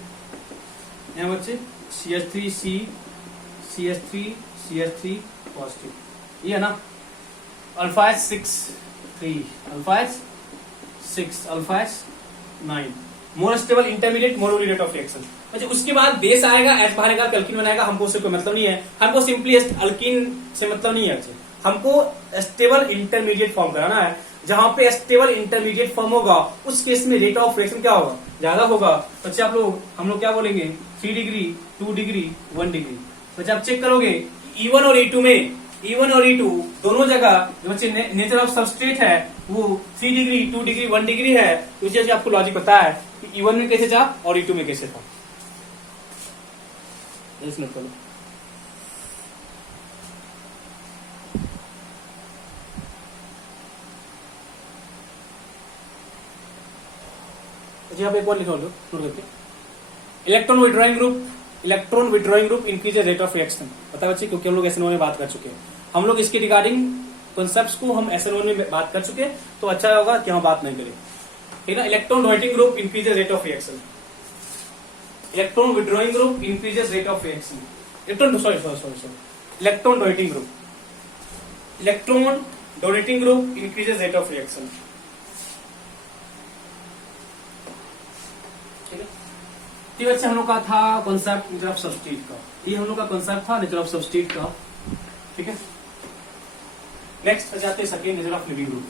यहाँ बच्चे CH3 CH3 पॉजिटिव, ये है ना। Alpha H 6 alpha H 9 more stable intermediate more rate of reaction. अच्छा, उसके बाद बेस आएगा, H बाहर निकाल अल्कीन बनाएगा, हमको उससे कोई मतलब नहीं है, हमको सिंपली अल्कीन से मतलब नहीं है। अच्छा, हमको स्टेबल इंटरमीडिएट फॉर्म कराना है, जहां पे स्टेबल इंटरमीडिएट फॉर्म होगा उस केस में रेट ऑफ रिएक्शन क्या होगा, ज्यादा होगा। बच्चे हम लोग क्या बोलेंगे, 3 डिग्री 2 डिग्री 1 डिग्री। बच्चे आप चेक करोगे E1 और E2 में, E1 और E2 दोनों जगह जो बच्चे नेचर ऑफ सबस्ट्रेट है वो 3 डिग्री, 2 डिग्री, 1 डिग्री है। तो इस आपको लॉजिक पता है कि E1 में कैसे था और E2 में कैसे था। इस नोट करो। यहाँ पे एक और लिखा लो नोट करके, electron withdrawing group increases rate of reaction. पता बच्चे, क्योंकि हम लोग SN1 में बात कर चुके हैं, हम लोग इसके रिगार्डिंग कॉन्सेप्ट्स को हम SN1 में बात कर चुके हैं, तो अच्छा होगा कि हम बात नहीं करें, ठीक है ना। Electron withdrawing group increases rate of reaction, electron withdrawing group increases rate of reaction, electron donating group increases rate of reaction. ठीक है, हम लोग का था कॉन्सेप्ट नेचर ऑफ सबस्ट्रेट का, ये हम लोग का कॉन्सेप्ट था नेचर ऑफ सबस्ट्रेट का, ठीक है। नेक्स्ट जाते हैं second, nature of leaving group.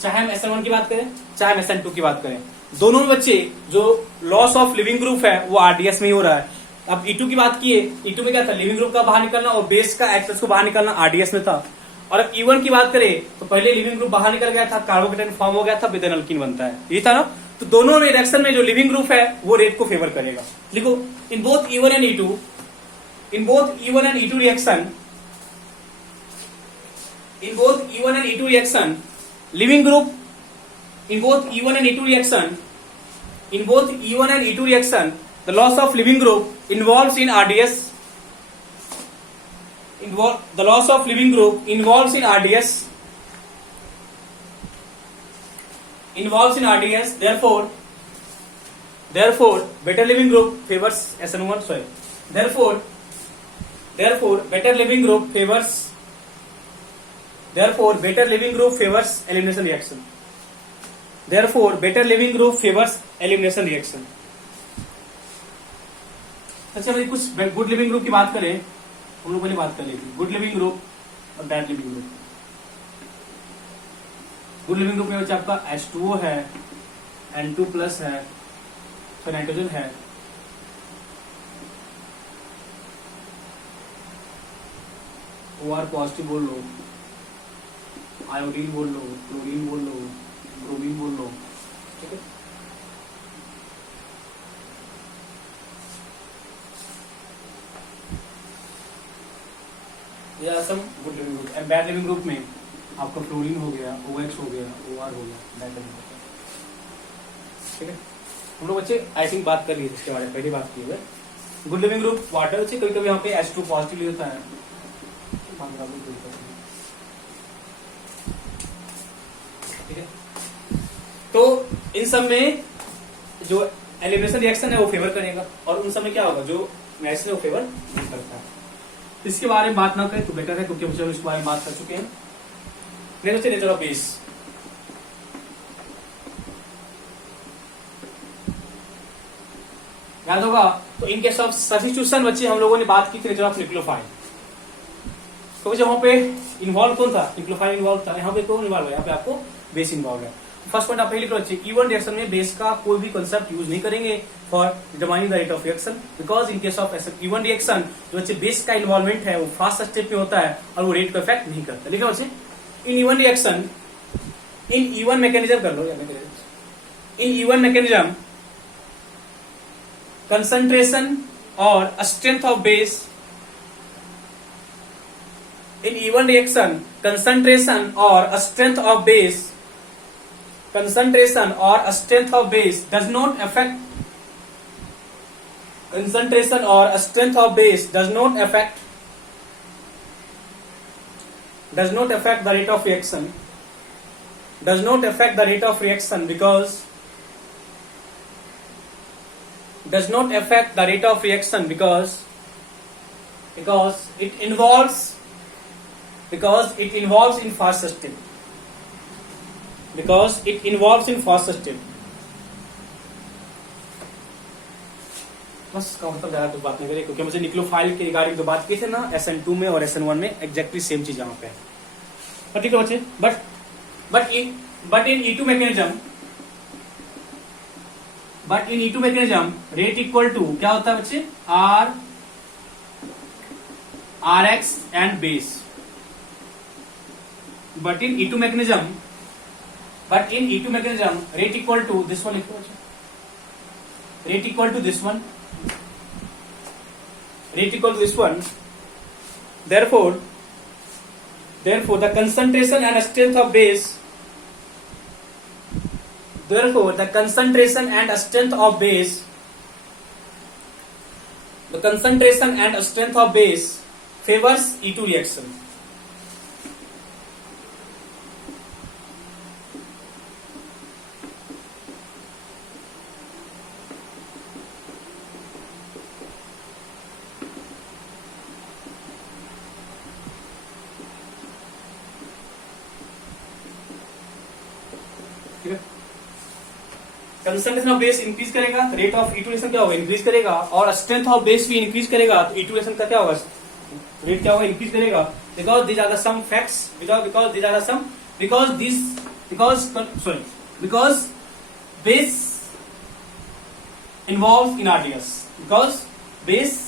चाहे हम SN1 की बात करें, चाहे हम SN2 की बात करें, दोनों में बच्चे जो लॉस ऑफ लिविंग ग्रुप है वो RDS में ही हो रहा है। अब E2 की बात किए, E2 में क्या था, लिविंग ग्रुप का बाहर निकलना और बेस का एक्सेस को बाहर निकलना RDS में था। और अब E1 की बात करें तो पहले लिविंग ग्रुप बाहर निकल गया था, कार्बोकेटाइन फॉर्म हो गया था, विद एन अल्कीन बनता है, ये था ना। तो दोनों रिएक्शन में जो लिविंग ग्रुप है वो रेट को फेवर करेगा। लिखो, in both E1 and E2 reaction, leaving group in both E1 and E2 reaction, the loss of living group involves in RDS. The loss of living group involves in RDS. Therefore, better living group favors SN1. Sorry. Therefore, better living group favors elimination reaction. अच्छा भाई, कुछ good leaving group की बात करें, हम लोगों ने बात कर ली थी गुड लिविंग ग्रुप और bad leaving group. Good leaving group में बच्चा आपका H2O है, N2+ है, फिर नाइट्रोजन है, OR पॉजिटिव बोल लो, आयोडीन बोल लो, क्लोरीन बोल लो, ब्रोमीन बोल लो, ठीक है। ये सब good leaving group. And bad leaving group में आपका फ्लोरीन हो गया, OH हो गया, OR हो गया, बैड लिविंग ग्रुप, ठीक है। हम लोग बच्चे आई थिंक बात कर लिए इसके बारे में, पहले बात की हुई। गुड लिविंग ग्रुप वाटर, बच्चे कभी कभी यहाँ पे H2 पॉजिटिव होता है, ठीक है। तो इन सब में जो एलिमिनेशन रिएक्शन है वो फेवर करेगा, और उन सब में क्या होगा, जो रिएक्शन है वो फेवर नहीं करता है। इसके बारे में बात ना करें तो बेटर है, क्योंकि हम इसके बारे में बात कर चुके हैं। नेचर ऑफ बेस, याद होगा। तो इन केस ऑफ सब्स्टिट्यूशन बच्चे हम लोगों ने बात की थी नेचर ऑफ न्यूक्लियोफाइल। तो वहां पे इन्वॉल्व कौन था, न्यूक्लियोफाइल इन्वॉल्व था, यहाँ पे कौन इन्वॉल्व है, यहाँ पे आपको बेस इन्वॉल्व है। फर्स्ट पॉइंट आप पहले लिखो अच्छे, E1 रिएक्शन में बेस का कोई भी कॉन्सेप्ट यूज नहीं करेंगे for determining the rate of reaction, because in case of E1 reaction जो बच्चे बेस का इन्वॉल्वमेंट है वो फास्ट स्टेप में होता है और वो रेट को इफेक्ट नहीं करता। लिखा बच्चे, इन E1 रिएक्शन, इन E1 मैकेनिज्म कर लो, इन E1 mechanism concentration or strength of base, in E1 reaction concentration or strength of base does not affect the rate of reaction, because it involves in fast step, बस का मतलब ज्यादा तो बात नहीं करें, क्योंकि मुझे न्यूक्लियोफाइल के रिगार्डिंग जो बात की थी ना SN2 में और SN1 में एग्जैक्टली सेम चीज यहाँ पे है। ठीक है बच्चे, but in E2 mechanism but in E2 mechanism rate equal to क्या होता है बच्चे, R X and base. But in E2 mechanism rate equal to this one, rate equal to this one, rate equal to this one. Therefore, the concentration and strength of base. Therefore, the concentration and strength of base. The concentration and strength of base favors E2 reaction. Concentration of base increase करेगा, rate of iteration क्या होगा, increase करेगा, और strength of base भी increase करेगा, तो iteration का क्या होगा, रेट क्या होगा, इंक्रीज करेगा. Because these are the same facts, because these are the same, because base involve in RDS, because base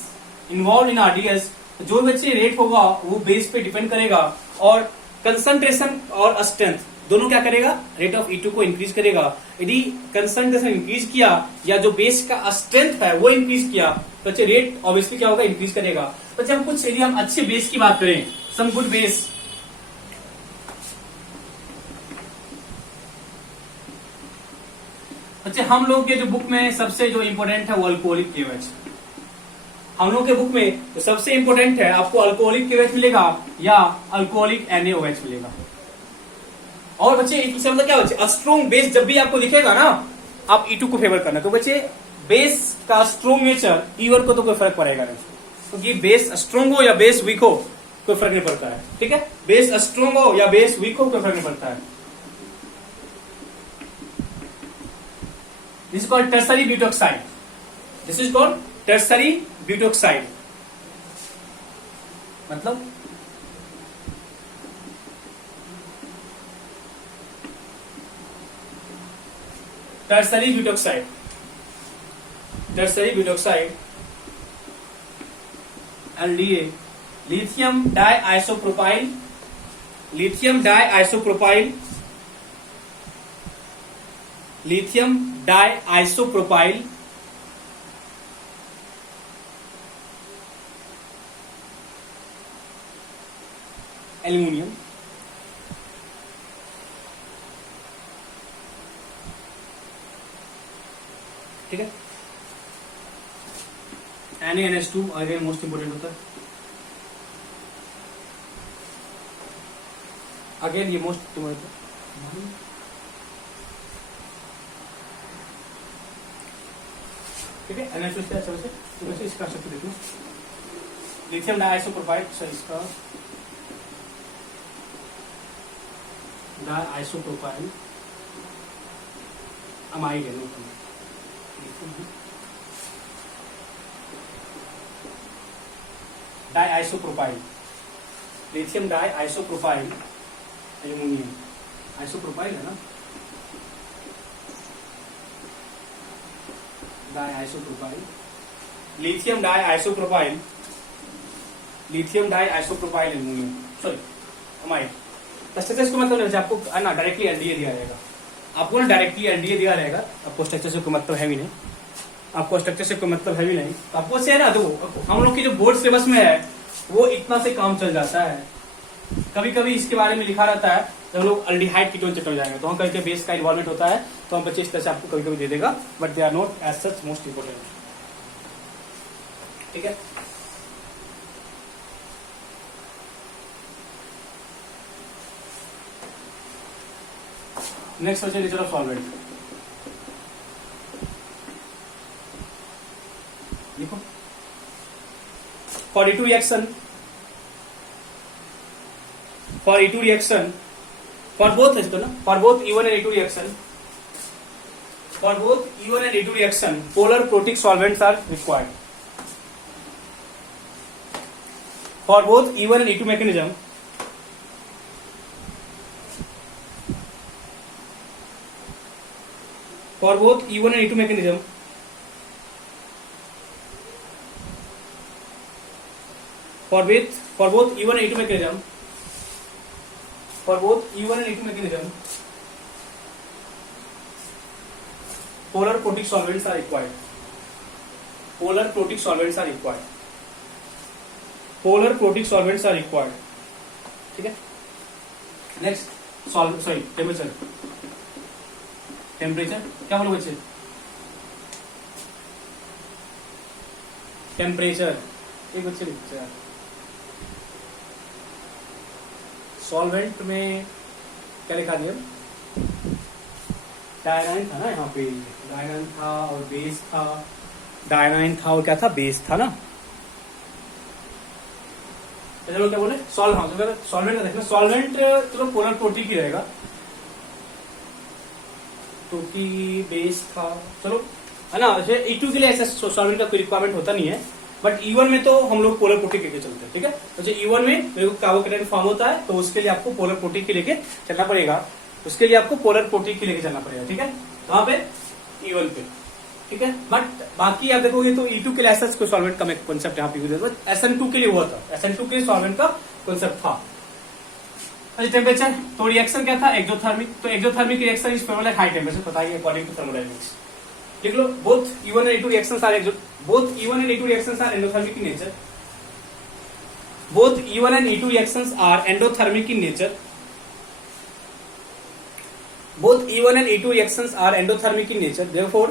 involve in RDS. जो बच्चे रेट होगा वो बेस पे डिपेंड करेगा, और कंसंट्रेशन और स्ट्रेंथ दोनों क्या करेगा, रेट ऑफ E2 को इंक्रीज करेगा. यदि कंसंट्रेशन इंक्रीज किया या जो बेस का स्ट्रेंथ है वो इंक्रीज किया तो अच्छे रेट ऑब्वियसली क्या होगा, इंक्रीज करेगा. तो जब कुछ यदि हम अच्छे बेस की बात करें, सम गुड बेस, अच्छा हम लोग के जो बुक में सबसे जो इंपॉर्टेंट है वो अल्कोहलिक केवेज. हम लोग के बुक में जो सबसे इंपॉर्टेंट है आपको अल्कोहलिक केवेज मिलेगा या अल्कोहलिक NaOH मिलेगा. और बच्चे इससे मतलब क्या बच्चे, स्ट्रॉन्ग बेस जब भी आपको दिखेगा ना, आप E2 को फेवर करना. तो बच्चे बेस का स्ट्रॉन्ग नेचर E1 को तो कोई फर्क पड़ेगा नहीं, क्योंकि बेस स्ट्रॉन्ग हो या बेस वीक हो कोई फर्क नहीं पड़ता है. ठीक है, बेस स्ट्रॉन्ग हो या बेस वीक हो कोई फर्क नहीं पड़ता है. This is called tertiary butoxide. This is called tertiary butoxide. मतलब tertiary butoxide, tertiary butoxide LDA, lithium diisopropyl, lithium diisopropyl, lithium diisopropyl, aluminium, ठीक है. NaNH2 अगेन मोस्ट इंपोर्टेंट होता है, अगेन ये मोस्ट इंपोर्टेंट है. ठीक है, NH2 से अच्छा वैसे तो वैसे इसका स्ट्रक्चर देखो, लिथियम डाइआइसोप्रोपाइल, इसका डाइआइसोप्रोपाइल अमाइड है, diisopropyl, lithium diisopropyl aluminium, isopropyl है ना, diisopropyl, lithium diisopropyl, lithium diisopropyl aluminium, sorry amide. Structure को मतलब आपको ना डायरेक्टली एनडीए दिया जाएगा, आपको ना डायरेक्टली एनडीए दिया रहेगा, आपको स्ट्रक्चर से कोई मतलब है भी नहीं, आपको स्ट्रक्चर से कोई मतलब है भी नहीं, आपको से है ना. तो हम लोग की जो बोर्ड सिलेबस में है वो इतना से काम चल जाता है. कभी कभी इसके बारे में लिखा रहता है जब लोग अल्डिहाइड कीटोन चैप्टर जाएंगे तो हम कहीं बेस का इन्वॉल्वमेंट होता है, तो हम बच्चे इस तरह से आपको कभी कभी दे देगा, but they are not as such most important. ठीक है, नेक्स्ट बच्चे नेचर ऑफ सॉल्वेंट लिखो. For E2 reaction, for E2 reaction, for both है इसको ना, for both E1 and E2 reaction, for both E1 and E2 reaction polar protic solvents are required. For both E1 and E2 mechanism, for both E1 and E2 mechanism, for both E1 and E2 mechanism, polar protic solvents are required. Polar protic solvents are required. ठीक है. Next temperature क्या बोलो बच्चे? Temperature एक बच्चे लिखते हैं. Solvent में क्या लिखा दिया? डायनाइन था ना, यहाँ पे डायनाइन था और बेस था. डायनाइन था और क्या था? बेस था ना. चलो क्या बोले? सॉल्वेंट का देखना. सॉल्वेंट चलो पोलर प्रोटीन ही रहेगा, क्योंकि बेस था. चलो है ना. E2 के लिए ऐसा सॉल्वेंट का कोई रिक्वायरमेंट होता नहीं है, बट E1 में तो हम लोग पोलर प्रोटीन लेके चलते हैं. ठीक है. तो E1 में मेरे को कार्बोकेटाइन फॉर्म होता है, तो उसके लिए आपको पोलर प्रोटीन के लेके चलना पड़ेगा. ठीक है, वहां पे E1 पे. ठीक है. बट बाकी आप देखोगे तो E2 के लिए ऐसा कोई सॉल्वेंट का कॉन्सेप्ट यहाँ पे यूज है. SN2 के लिए हुआ था. SN2 के लिए सॉल्वेंट का कॉन्सेप्ट था. टेम्परेचर तो रिएक्शन क्या था? एक्सोथर्मिक. तो exothermic reaction is favourable at high temperature, बताइए अकॉर्डिंग टू थर्मोडायनेमिक्स. लिख लो. Both E1 and E2 reactions are endothermic in nature. Both E1 and E2 reactions are endothermic in nature. Both E1 and E2 reactions are endothermic in nature. Therefore,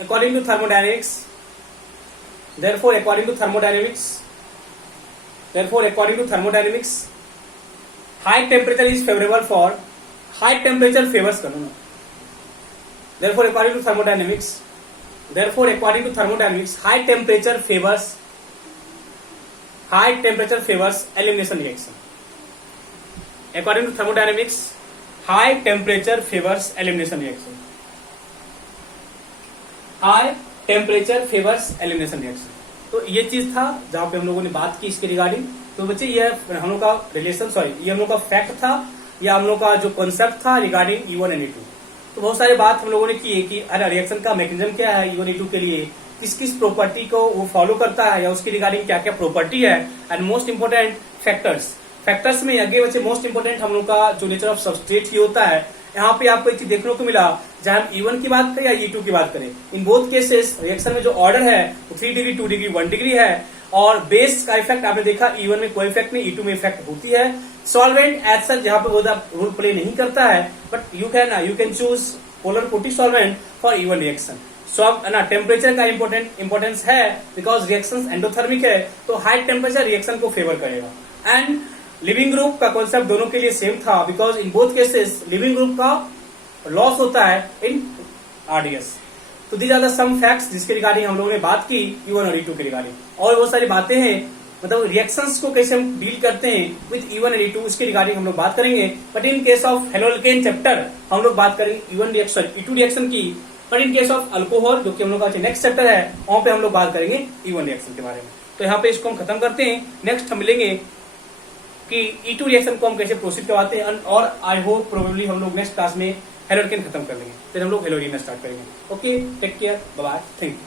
according to thermodynamics, high temperature is favorable for high temperature favors करो ना. Therefore, according to thermodynamics, high temperature favors elimination reaction. According to thermodynamics, high temperature favors elimination reaction. तो ये चीज था जहां पे हम लोगों ने बात की इसके रिगार्डिंग. तो बच्चे ये हम लोग का ये हम लोग का फैक्ट था, या हम लोग का जो कॉन्सेप्ट था रिगार्डिंग E1 and E2. तो बहुत सारी बात हम लोगों ने की है कि अरे रिएक्शन का मैकेनिज्म क्या है E1 E2 के लिए, किस किस प्रॉपर्टी को वो फॉलो करता है, या उसके रिगार्डिंग क्या क्या प्रॉपर्टी है, एंड मोस्ट इंपोर्टेंट फैक्टर्स में आगे बच्चे मोस्ट इंपोर्टेंट हम लोग का जो नेचर ऑफ सबस्ट्रेट ही होता है. यहाँ पे आपको एक चीज देखने को मिला, चाहे हम E1 की बात करें या E2 की बात करें, इन बोथ केसेस रिएक्शन में जो ऑर्डर है वो 3 डिग्री 2 डिग्री 1 डिग्री है. और बेस का इफेक्ट आपने देखा E1 में कोई इफेक्ट नहीं, E2 में इफेक्ट होती है. सॉल्वेंट एज सच यहाँ पे वो रोल प्ले नहीं करता है, but you can choose polar protic solvent for E1 reaction. ना टेम्परेचर का इंपोर्टेंस है, बिकॉज रिएक्शन एंडोथर्मिक है, तो हाई टेम्परेचर रिएक्शन को फेवर करेगा. एंड लिविंग ग्रुप का कॉन्सेप्ट दोनों के लिए सेम था, because in both cases leaving group का लॉस होता है इन RDS. तो these are the same facts जिसके रिगार्डिंग हम लोगों ने बात की E1 और E2 के रिगार्डिंग. और बहुत सारी बातें हैं, मतलब रिएक्शंस को कैसे हम डील करते हैं विद E1 और E2, उसके रिगार्डिंग हम लोग बात करेंगे. But in case of haloalkane chapter हम लोग बात करेंगे E2 रिएक्शन की. But in case of alcohol जो कि हम लोग का नेक्स्ट चैप्टर है, वहां पे हम लोग बात करेंगे E1 रिएक्शन के बारे में. तो यहाँ पे इसको हम खत्म करते हैं. नेक्स्ट हम मिलेंगे कि E2 रिएक्शन को हम कैसे प्रोसीड करवाते हैं, और आई होप प्रोबेबली हम लोग नेक्स्ट क्लास में हेलोल्केन खत्म कर लेंगे, फिर हम लोग हेलोडिन स्टार्ट करेंगे. Okay, take care, bye bye, thank you.